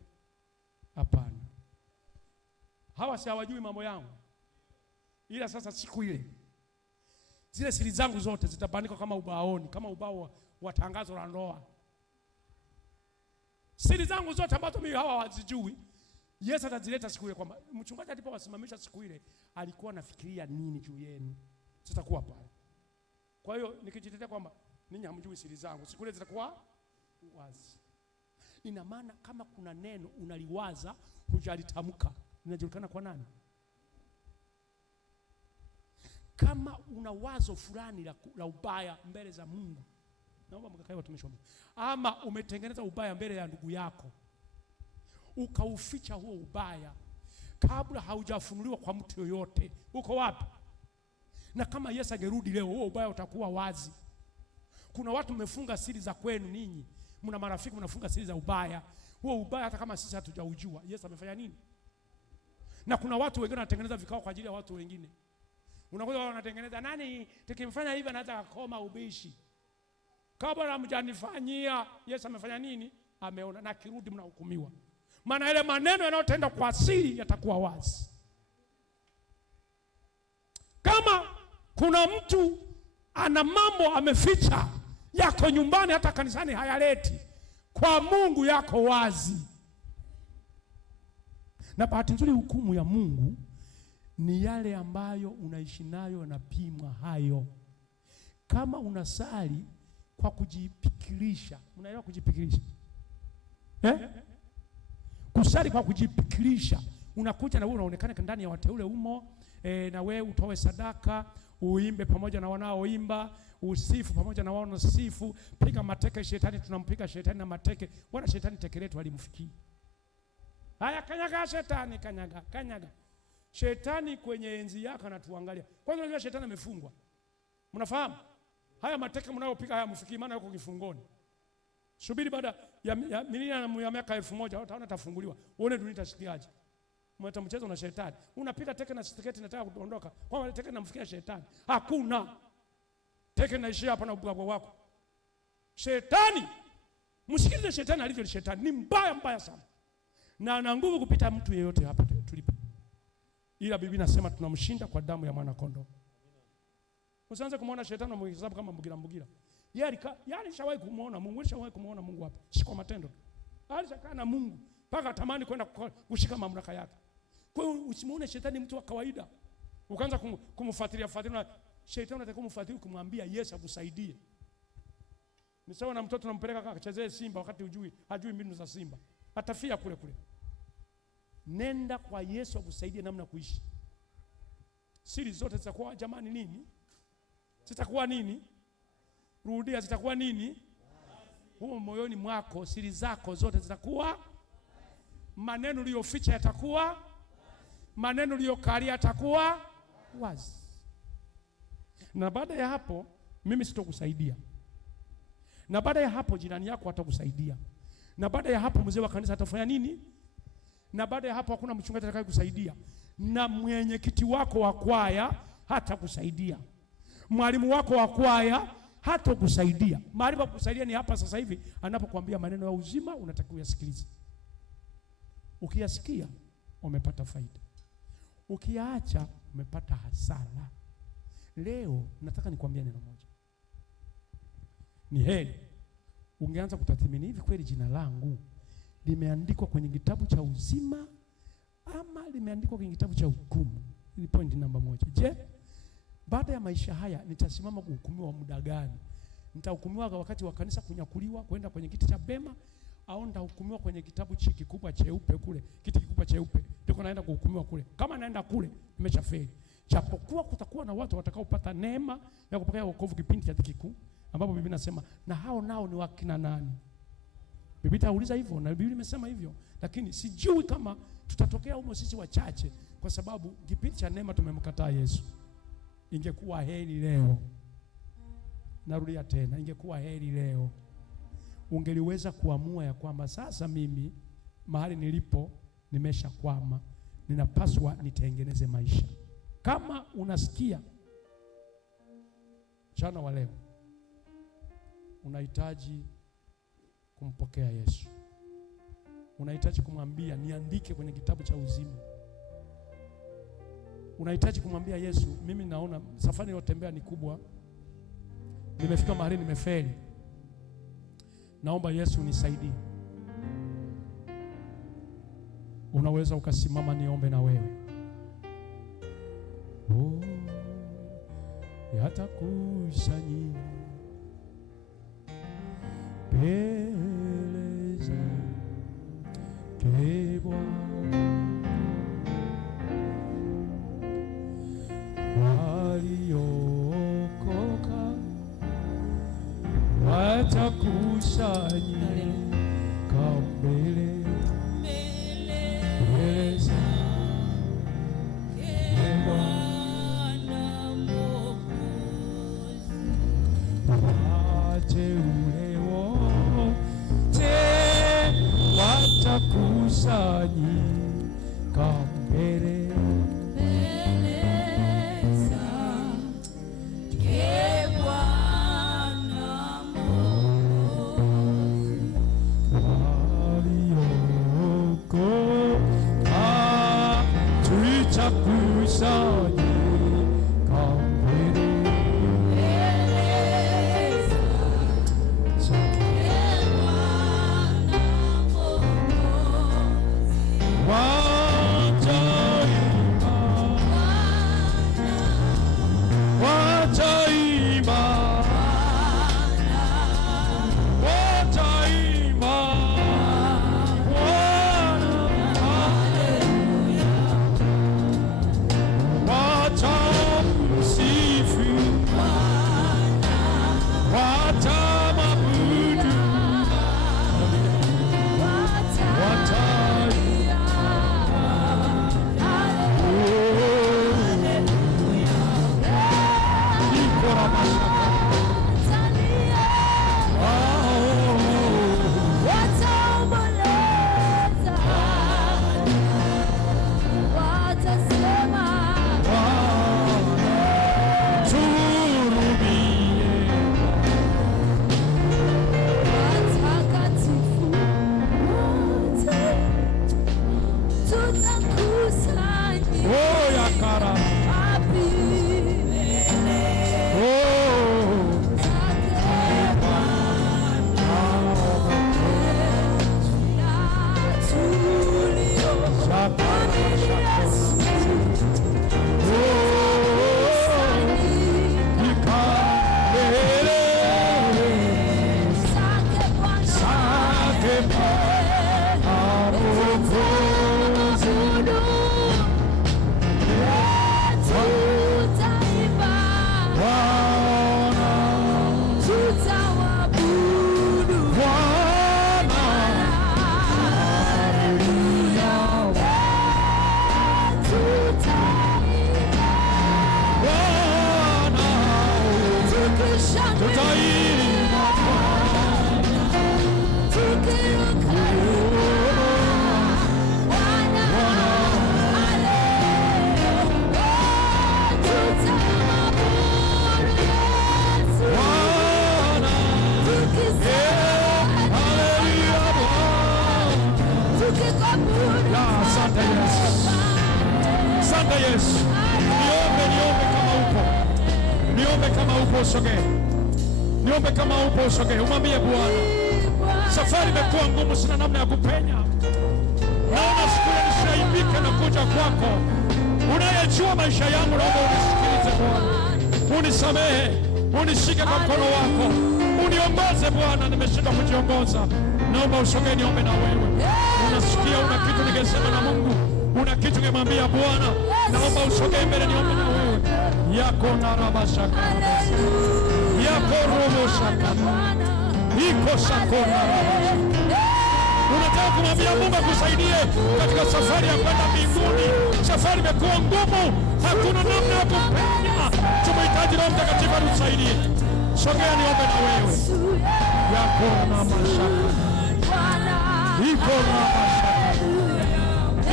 Hapana. Hawa si hawajui mambo yangu. Ila sasa siku ile zile siri zangu zote zitabandikwa kama ubaoni, kama ubao wa tangazo la ndoa. Siri zangu zote ambazo mimi hawa hawazijui, Yesu atazileta siku ile, kwamba mchungaji alipowasimamisha siku ile alikuwa anafikiria nini juu yenu. Sitakuwa pale. Kwa hiyo nikijitetea kwamba ninyi hamjui siri zangu, siku ile zitakuwa wazi. Ina maana kama kuna neno unaliwaza hujalitamka, linajulikana kwa nani? Kama una wazo fulani la ubaya mbele za Mungu, naomba mkakae watumishi wa Mungu, ama umetengeneza ubaya mbele ya ndugu yako, ukauficha huo ubaya kabla haujafunuliwa kwa mtu yoyote, uko wapi? Na kama Yesu angerudi leo, huo ubaya utakuwa wazi. Kuna watu mmefunga siri za kwenu ninyi, mna marafiki mnafunga siri za ubaya. Huo ubaya hata kama sisi hatujaujua, Yesu amefanya nini? Na kuna watu wengine wanatengeneza vikao kwa ajili ya watu wengine. Unakuwa wanatengeneza, nani tukimfanya hivi anaweza kukoma ubishi. Kabla hamjanifanyia, Yesu amefanya nini? Ameona, na kirudi mnahukumiwa. Maana ile maneno yanayotenda kwa siri yatakuwa wazi. Kama kuna mtu ana mambo ameficha yako nyumbani, hata kanisani hayaleti, kwa Mungu yako wazi. Na bahati nzuri hukumu ya Mungu ni yale ambayo unaishi nayo, yanapimwa hayo. Kama unasali kwa kujipikirisha, unaelewa kujipikirisha? Kusali kwa kujipikirisha, unakuja na wewe unaonekana ndani ya wateule umo, na wewe utoe sadaka, uimbe pamoja na wanaoimba, usifu pamoja na wanaosifu, piga mateke shetani, tunampiga shetani na mateke, wala shetani teke letu alimfikii. Haya, kanyaga shetani, kanyaga. Shetani kwenye enzi yake anatuangalia. Kwanza unajua shetani amefungwa. Mnafahamu? Haya mateke mnayopiga haya mfikii, maana yuko kifungoni. Subiri baada ya miaka 1000 utaona atafunguliwa. Uone dunia itashikiaje. Mweta mchezo na shetani. Unapiga teke na stiketi nataka kuondoka. Kwa teke namfikia shetani. Hakuna. Teke naishia hapa na ubwabwa wako. Shetani, msikilize shetani alivyo. Shetani ni mbaya sana. Na ana nguvu kupita mtu yeyote hapa tulipo. Ila Biblia inasema tunamshinda kwa damu ya mwana kondoo. Usianze kumuona shetani mwigizabu kama mbugira. Yeye alishawahi kumuona Mungu, alishawahi kumuona Mungu hapa. Si kwa matendo tu. Alishakaa na Mungu mpaka tamani kwenda kushika mamlaka yake. Kwa hiyo usimuone shetani mtu wa kawaida. Ukaanza kumfuatilia na shetani anataka kumfuatilia, kumwambia Yesu akusaidie. Ni sawa na mtoto unampeleka akachezee simba wakati hajui mbinu za simba. Atafia kule. Nenda kwa Yesu akusaidie namna kuishi. Siri zote zitakuwa jamani nini? Zitakuwa nini? Rudia, zitakuwa nini? Huo moyoni mwako, siri zako zote zitakuwa. Maneno uliyoficha yatakuwa. Maneno uliyokalia yatakuwa wazi. Na baada ya hapo mimi sitokusaidia. Na baada ya hapo jirani yako atakusaidia. Na baada ya hapo mzee wa kanisa atafanya nini? Na baada ya hapo hakuna mchungaji atakayekusaidia. Na mwenyekiti wako wa kwaya hatakusaidia. Mwalimu wako wa kwaya hatakusaidia. Mahali pa kukusaidia ni hapa sasa hivi anapokuambia maneno ya uzima, unatakiwa uyasikilize. Ukiyasikia umepata faida. Ukiyaacha umepata hasara. Leo nataka nikwambie neno moja. Ni heri ungeanza kutathmini, hivi kweli jina langu limeandikwa kwenye kitabu cha uzima ama limeandikwa kwenye kitabu cha hukumu? Ni point namba 1. Je, baada ya maisha haya nitasimama kuhukumiwa muda gani? Nitahukumiwa wakati wa kanisa kunyakuliwa kwenda kwenye kiti cha bema, au nitahukumiwa kwenye kitabu kikubwa cheupe kule, kiti kikubwa cheupe ndiko naenda kuhukumiwa kule. Kama naenda kule nimeshafeli. Japokuwa kutakuwa na watu watakaopata neema ya kupokea wokovu kipindi cha dhiki kuu, ambapo Biblia inasema na hao nao ni wakina nani? Biblia inauliza hivyo na Biblia imesema hivyo, lakini sijui kama tutatokea humo sisi wachache, kwa sababu kipindi cha neema tumemkataa Yesu. Ingekuwa heri leo, narudia tena, ingekuwa heri leo ungeliweza kuamua ya kwamba sasa mimi mahali nilipo nimeshakwama, ninapaswa nitengeneze maisha. Kama unasikia mchana wa leo unahitaji kumpokea Yesu, unahitaji kumwambia niandike kwenye kitabu cha uzima, unahitaji kumwambia Yesu, mimi naona safari niliyotembea ni kubwa, nimefika mahali nimefeli, naomba Yesu nisaidie. Unaweza ukasimama niombe na wewe. Oh, yatakusanyika mbele zake Bwana waliokoka, watakusanyika mbele zake Bwana Mwokozi. Wateule wote watakusanyika mbele zake Bwana Mwokozi. Waliokoka tutakusanyika mbele Yesu. Niombe kama upo usogee. Niombe kama upo usogee. Umwambie Bwana, safari imekuwa ngumu, sina namna ya kupenya. Naona siku nishaibika na kuja kwako. Unayejua maisha yangu, naomba unisikilize Bwana. Unisamehe, unishike kwa mkono wako. Niongoze Bwana, nimeshindwa kujiongoza. Naomba usogee niombe na wewe. Unasikia una kitu ningesema na Mungu, una kitu ningemwambia Bwana, naomba usogee mbele niombe na wewe. Yako na rabashaka, yako robo shaka, iko shako na rabashaka. Unataka kumwambia Mungu akusaidie katika safari ya kwenda mbinguni. Safari imekuwa ngumu, hakuna namna ya kupenya. Tumehitaji Roho Mtakatifu atusaidie. Sogea niombe na wewe. Yako na mashaka, iko na mashaka,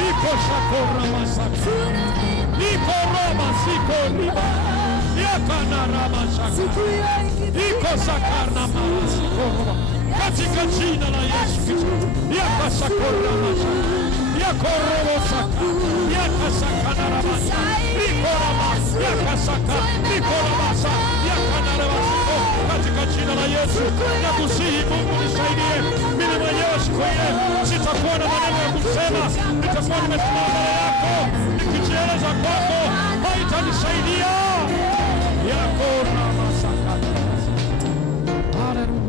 iko shako na mashaka, iko roma siko riba, yaka na rama shaka, iko saka na masiko roma. Katika jina la Yesu Kristo, yaka shako na mashaka, yako robo saka, yaka saka na rama shaka, iko rama, yaka saka, iko rama saka, yaka na rama siko. Katika jina la Yesu, na kusihi Mungu nisaidie. Mimi mwenyewe siku ile sitakuwa na maneno ya kusema, nitakuwa nimesimama mbele yako nikijieleza kwako, haitanisaidia. Yako na masaka. Haleluya.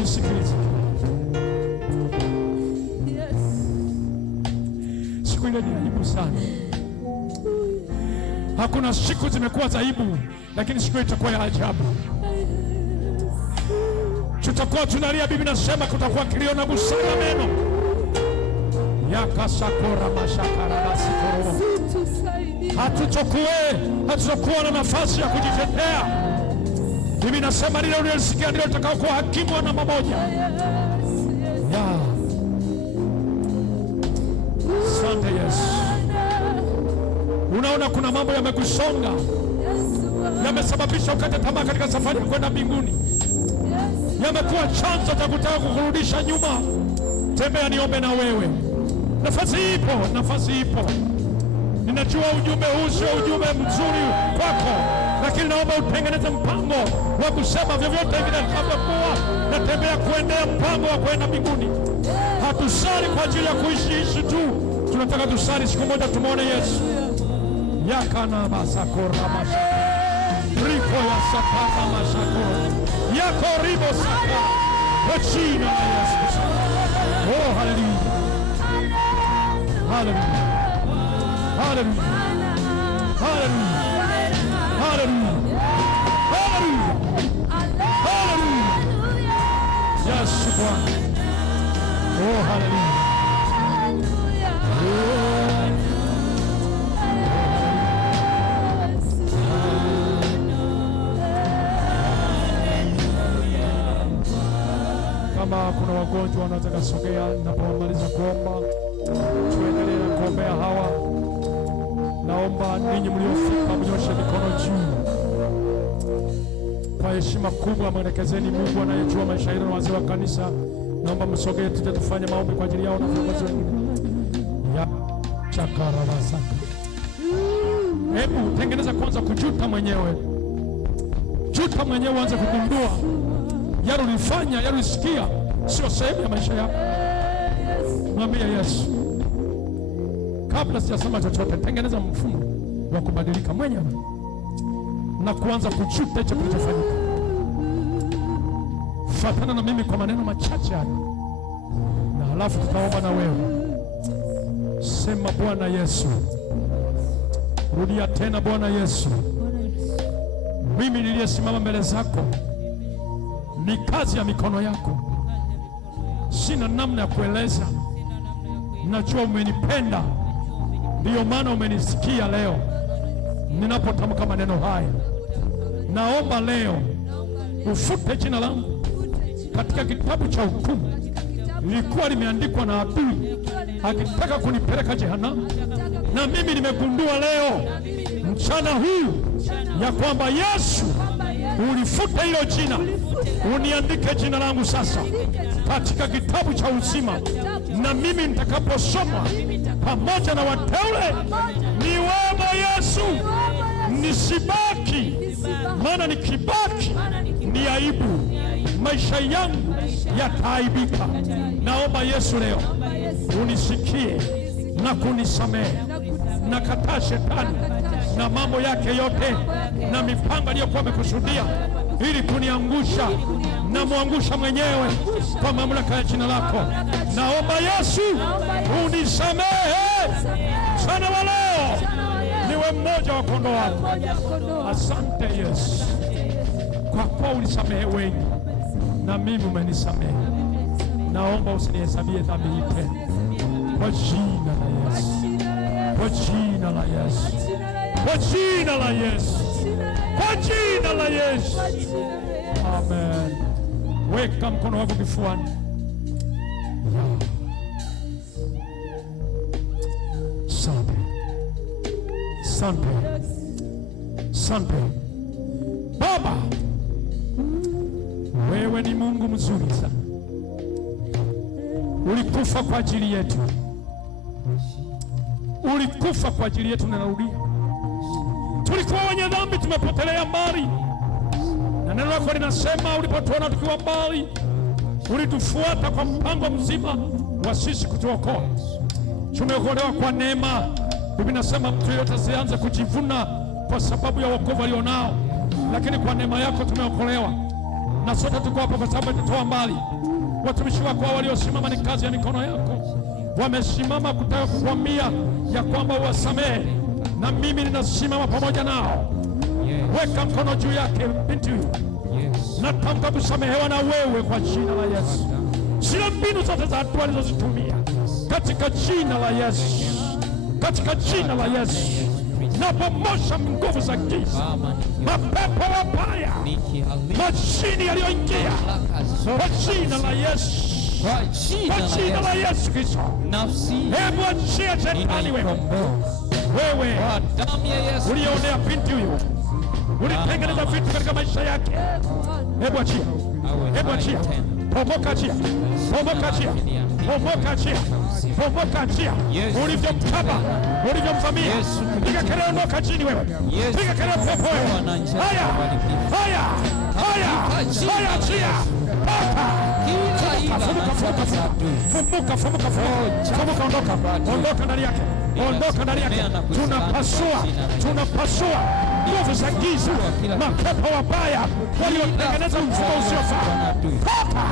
Nisikilize. Siku ile ni aibu sana. Hakuna siku zimekuwa za aibu, lakini siku itakuwa ya ajabu. Tutakuwa tunalia, Biblia inasema kutakuwa kilio na busara meno. Yakasakora mashakara basikoro. Hatutakuwa na nafasi ya kujitetea. Biblia inasema lile ulilosikia ndilo litakaokuwa hakimu wa namba moja. Asante Yesu. Unaona kuna mambo yamekusonga, yamesababisha ukate tamaa katika safari ya kwenda mbinguni, yamekuwa chanzo cha kutaka kukurudisha nyuma. Tembea niombe na wewe. Nafasi ipo, nafasi ipo. Ninajua ujumbe huu sio ujumbe mzuri kwako, lakini naomba utengeneze mpango wa kusema vyovyote vile vitakavyokuwa, natembea kuendea mpango wa kwenda mbinguni. Hatusali kwa ajili ya kuishi tu, tunataka tusali siku moja tumuone Yesu. Yakana masakora mashaka, riko ya sakata mashakora, yako ribo saka, kwa jina la Yesu. Oh, haleluya, haleluya, haleluya, haleluya, haleluya, haleluya, haleluya. Yesu Bwana. Oh, haleluya. Kama kuna wagonjwa wanataka sogea, ninapomaliza kuomba tuendelee na kuombea hawa. Naomba ninyi mliofika mnyoshe mikono juu. Kwa heshima kubwa mwelekezeni Mungu anayejua maisha yenu na wazee wa kanisa. Naomba msogee tuje tufanye maombi kwa ajili yao na viongozi wengine. Ya chakara wasaka. Hebu tengeneza kwanza kujuta mwenyewe. Juta mwenyewe, anza kugundua yale ulifanya, yale ulisikia sio sehemu ya maisha yako. Mwambie Yesu, kabla sijasema chochote, tengeneza mfumo wa kubadilika mwenyewe na kuanza kujuta hicho kilichofanyika. Fuatana na mimi kwa maneno machache haya, na halafu tutaomba na wewe. Sema, Bwana Yesu. Rudia tena, Bwana Yesu, mimi niliyesimama mbele zako ni kazi ya mikono yako. Sina namna ya kueleza. Najua umenipenda, ndiyo maana umenisikia leo ninapotamka maneno haya. Naomba leo ufute jina langu katika kitabu cha hukumu. Lilikuwa limeandikwa na adui akitaka kunipeleka jehanamu, na mimi nimegundua leo mchana huu ya kwamba Yesu ulifute hilo jina, uniandike jina langu sasa katika kitabu cha uzima, na mimi nitakaposoma pamoja na wateule niwemo Yesu, nisibaki. Maana nikibaki ni aibu, maisha yangu yataaibika. Naomba Yesu leo unisikie na kunisamehe. Nakataa shetani na mambo yake yote na mipango aliyokuwa amekusudia ili kuniangusha, na muangusha mwenyewe kwa mamlaka ya jina lako. Naomba Yesu unisamehe sana wa leo, niwe mmoja wa kondoo wako. Asante Yesu kwa kuwa ulisamehe wengi na mimi umenisamehe. Naomba usinihesabie dhambi hii tena, kwa jina la Yesu, kwa jina la Yesu, kwa jina la Yesu, kwa jina la Yesu. Amen. Weka mkono wako kifuani. Sante, sante, sante Baba, wewe ni Mungu mzuri sana. Ulikufa kwa ajili yetu, ulikufa kwa ajili yetu. Narudia, tulikuwa wenye dhambi, tumepotelea mbali, na neno lako linasema ulipotuona tukiwa mbali, ulitufuata kwa mpango mzima wa sisi kutuokoa. Tumeokolewa kwa neema. Biblia inasema mtu yeyote asianze kujivuna kwa sababu ya wokovu alionao, lakini kwa neema yako tumeokolewa, na sote tuko hapo kwa sababu tutoa mbali. Watumishi wako waliosimama ni kazi ya mikono yako, wamesimama kutaka kukwambia ya kwamba uwasamehe, na mimi ninasimama pamoja nao. Weka mkono juu yake binti huyu. Natamka kusamehewa na wewe kwa jina la Yesu. Zile mbinu zote za hatua alizozitumia katika jina la Yesu, katika jina la Yesu, napomosha nguvu za giza, mapepo mabaya, majini yaliyoingia kwa jina la Yesu, kwa jina la Yesu Kristo. Hebu achia shetani wewe, wewe ulionea binti huyu, ulitengeneza vitu katika maisha yake. Hebu achia, hebu achia, pomoka, achia, pomoka, achia, pomoka, achia, pomoka, achia. Ulivyomkaba, ulivyomvamia, piga kelele, ondoka chini wewe, piga kelele pepo wewe. Haya, haya, haya, haya, achia, toka. Fumuka, fumuka, fumuka, fumuka, ondoka, ondoka ndani yake, ondoka ndani yake. Tunapasua, tunapasua nguvu za giza, mapepo wabaya waliotengeneza mfumo usiofaa. Toka,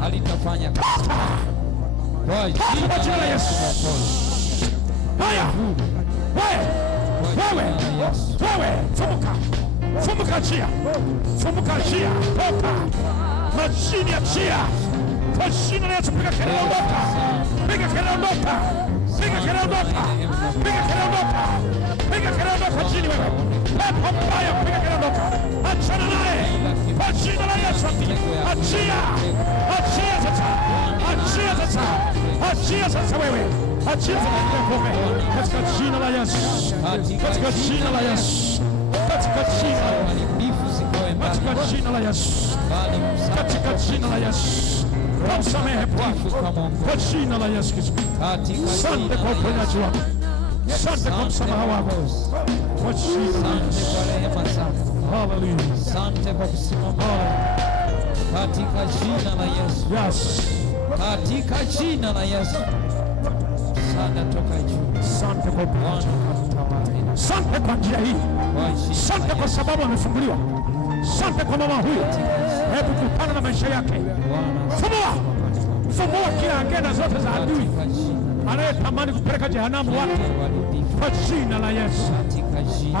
halitafanya toka kwa jina la Yesu. Haya, wewe, fumuka, fumuka, achia, fumuka, achia, toka. Majini achia kwa jina la Yesu. Piga kelele, ondoka, piga kelele, ondoka, piga kelele, ondoka, piga kelele, ondoka, piga kelele, ondoka chini wewe. Pepo mbaya, piga kelele, ondoka, achana naye kwa jina la Yesu. Achia, achia sasa, achia sasa, achia sasa wewe, achia sasa ngome katika jina la Yesu, katika jina la Yesu, katika jina la Yesu, katika jina la Yesu, katika jina la Yesu. Msamehe Bwana kwa jina la Yesu Kristo. Asante kwa uponyaji wako, asante kwa msamaha wako kwa jina la Yesu. Haleluya, asante kwa kusimama katika jina la Yesu. Yes, katika jina la Yesu. Sana toka juu. Asante kwa uponyaji, asante kwa njia hii, asante kwa sababu amefunguliwa. Asante kwa mama huyu, hebu kupana na maisha yake. Fumua, fumua kila agenda zote za adui anayetamani kupeleka jehanamu wake kwa jina la Yesu,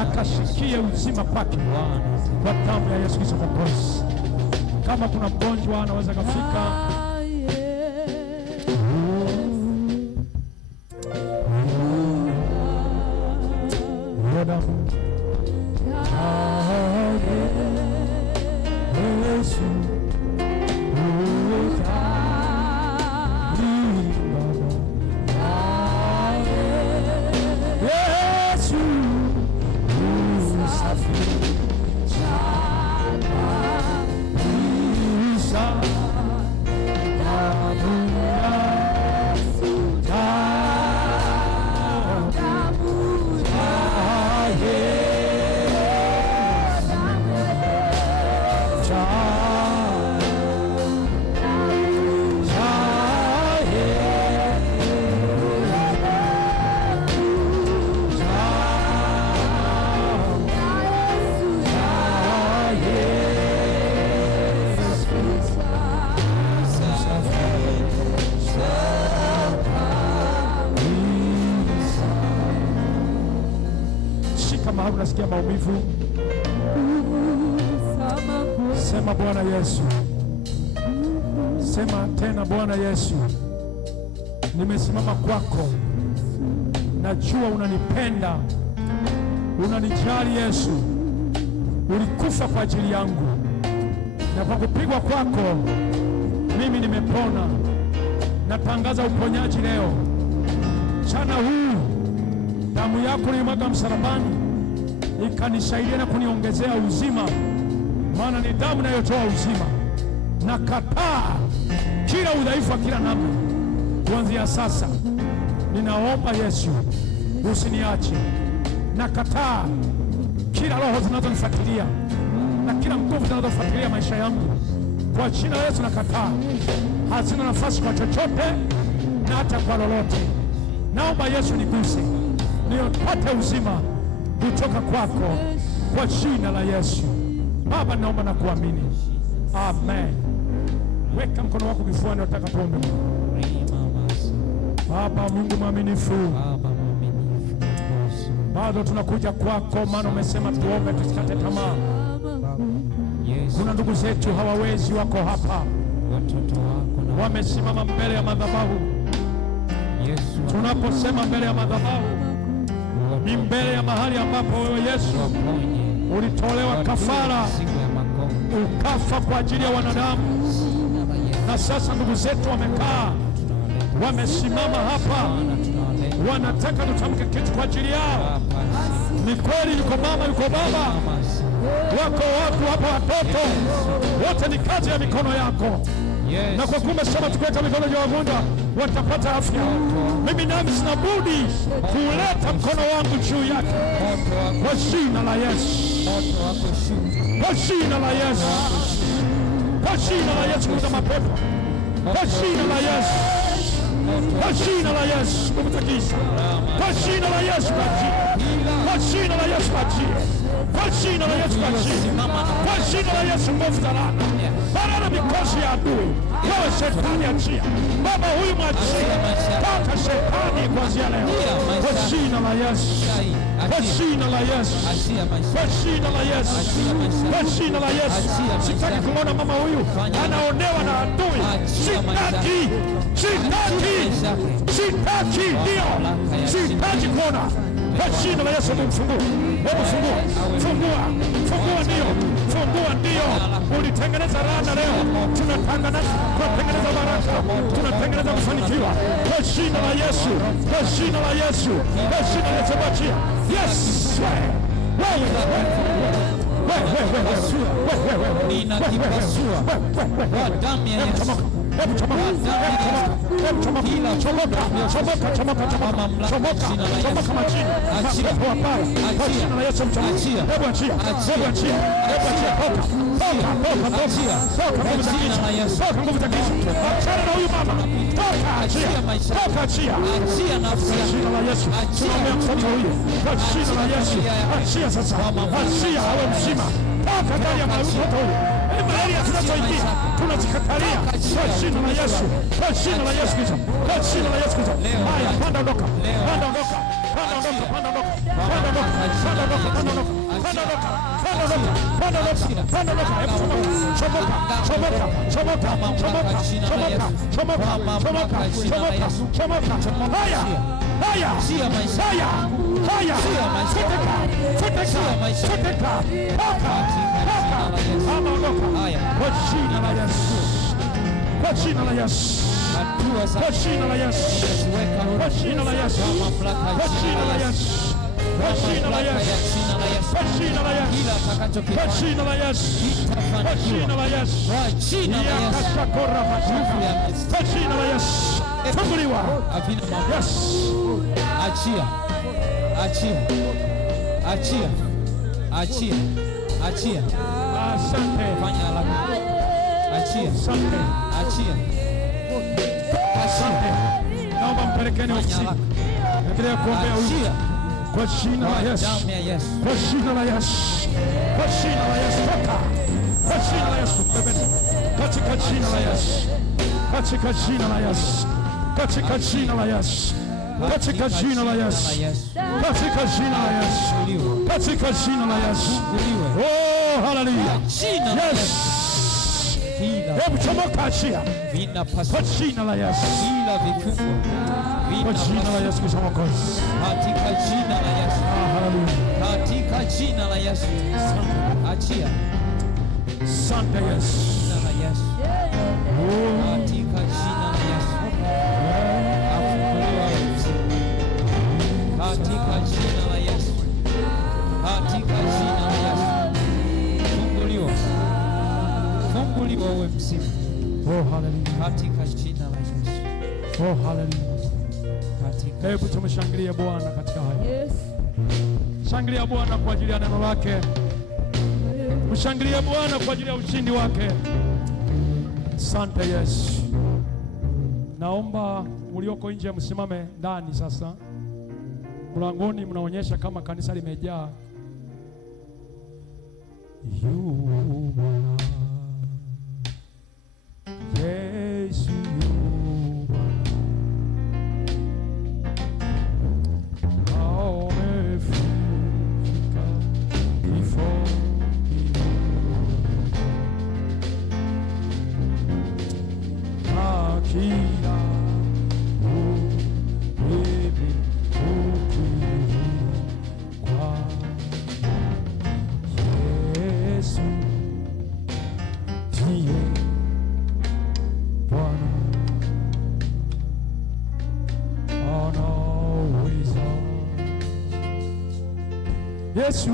akashikie uzima kwake kwa damu ya Yesu Kristo Mwokozi. Kama kuna mgonjwa anaweza kafika. Yeah. shika mahali unasikia maumivu. Sema Bwana Yesu. Sema tena Bwana Yesu, nimesimama kwako, najua unanipenda, unanijali Yesu, ulikufa kwa ajili yangu, na kwa kupigwa kwako mimi nimepona. Natangaza uponyaji leo. Mchana huu damu yako ulimwaga msalabani ikanisaidia na kuniongezea uzima, maana ni damu inayotoa uzima. Nakataa kila udhaifu wa kila namna. Kuanzia sasa ninaomba Yesu usiniache. Nakataa kila roho zinazonifuatilia na kila nguvu zinazofuatilia maisha yangu. Kwa jina la Yesu nakataa. Hazina nafasi kwa chochote na hata kwa lolote. Naomba Yesu niguse, nipate uzima kutoka kwako kwa jina la Yesu. Baba, naomba na kuamini. Amen. Weka mkono wako kifuani, nataka tuombe. Baba Mungu mwaminifu, bado tunakuja kwako, maana umesema tuombe tusikate tamaa. Kuna ndugu zetu hawawezi, wako hapa, wamesimama mbele ya madhabahu. Tunaposema mbele ya madhabahu, ni mbele ya mahali ambapo wewe Yesu ulitolewa kafara, ukafa kwa ajili ya wanadamu. Na sasa ndugu zetu wamekaa, wamesimama hapa, wanataka tutamke kitu kwa ajili yao. Ni kweli, yuko mama, yuko baba, wako watu hapa, watoto wote, ni kazi ya mikono yako. Na kwa kuwa umesema tukiweka mikono juu ya wagonjwa watapata afya, mimi nami sina budi kuleta mkono wangu juu yake kwa jina la Yesu, kwa jina la Yesu, kwa jina la Yesu. Kuza mapepo kwa jina la Yesu, kwa jina la Yesu. Kumtakisa kwa jina la Yesu, kwa jina la Yesu, kwa jina la Yesu, kwa jina la Yesu. Nguvu za laana, barara mikosi ya adui, wewe shetani achia. Baba huyu mwachia, toka shetani kuanzia leo kwa jina la Yesu, kwa jina la Yesu, kwa jina la Yesu, kwa jina la Yesu. Sitaki kumwona mama huyu anaonewa na adui. Sitaki, sitaki, sitaki, ndio sitaki kuona. Kwa jina la Yesu mfungue. Hebu fungua, fungua, fungua, ndio, fungua, ndio. Ulitengeneza laana, leo tunatengeneza baraka, tunatengeneza kufanikiwa kwa jina la Yesu, kwa jina la Yesu, kwa jina la Yesu. Bachia. Yes. Ninakipasua kwa damu ya Yesu. Tunazikatalia kwa jina la Yesu, kwa jina la Yesu Kristo, kwa jina la Yesu Kristo. Haya, panda ondoka, panda ondoka, panda ondoka, panda ondoka, panda ondoka, panda ondoka, panda ondoka, panda ondoka, panda ondoka, panda ondoka, panda ondoka. Hebu chomoka, chomoka, chomoka, chomoka, chomoka, chomoka, chomoka, chomoka, chomoka, chomoka. Haya, haya, haya, haya, futeka, futeka, futeka, toka, toka, ama ondoka kwa jina la Yesu, kwa jina la Yesu, kwa jina la Yesu, kwa jina la Yesu, kwa jina la Yesu, kwa jina la Yesu, kwa jina la Yesu, kwa jina la Yesu, kwa jina la Yesu, yakashakora mashaka, kwa jina la Yesu. Funguliwa. Yes. Achia, achia, achia, achia, achia. Asante. Fanya alama. Achia. Asante. Achia. Asante. Naomba mpelekeni ofisini. Endelea kuombea huyu. Kwa jina la Yesu. Kwa jina la Yesu. Kwa jina la Yesu. Toka. Kwa jina la Yesu. Katika jina la Yesu. Katika jina la Yesu. Katika jina la Yesu. Katika jina la Yesu. Katika jina la Yesu. katika jina la Yesu. Oh, haleluya. Yes. Hebu chomoka, achia kwa jina la Yesu. Kwa jina la Yesu chomoka. Katika jina la Yesu. Haleluya. Katika jina la Yesu. Achia. Asante Yesu. Jina la Yesu. Katika jina la Yesu. Afunguliwa mzimu. Katika jina la Yesu. Katika jina la Yesu. Funguliwa. Funguliwa uwe mzimu. Oh, haleluya. Katika jina la Yesu. Oh, haleluya. Katika. Hebu tumshangilie Bwana katika haya. Yes. Shangilia Bwana kwa ajili ya neno lake. Mshangilie Bwana kwa ajili ya ushindi wake. Asante Yesu. Naomba mlioko nje msimame ndani sasa. Mlangoni mnaonyesha kama kanisa limejaa. Yesu Yesu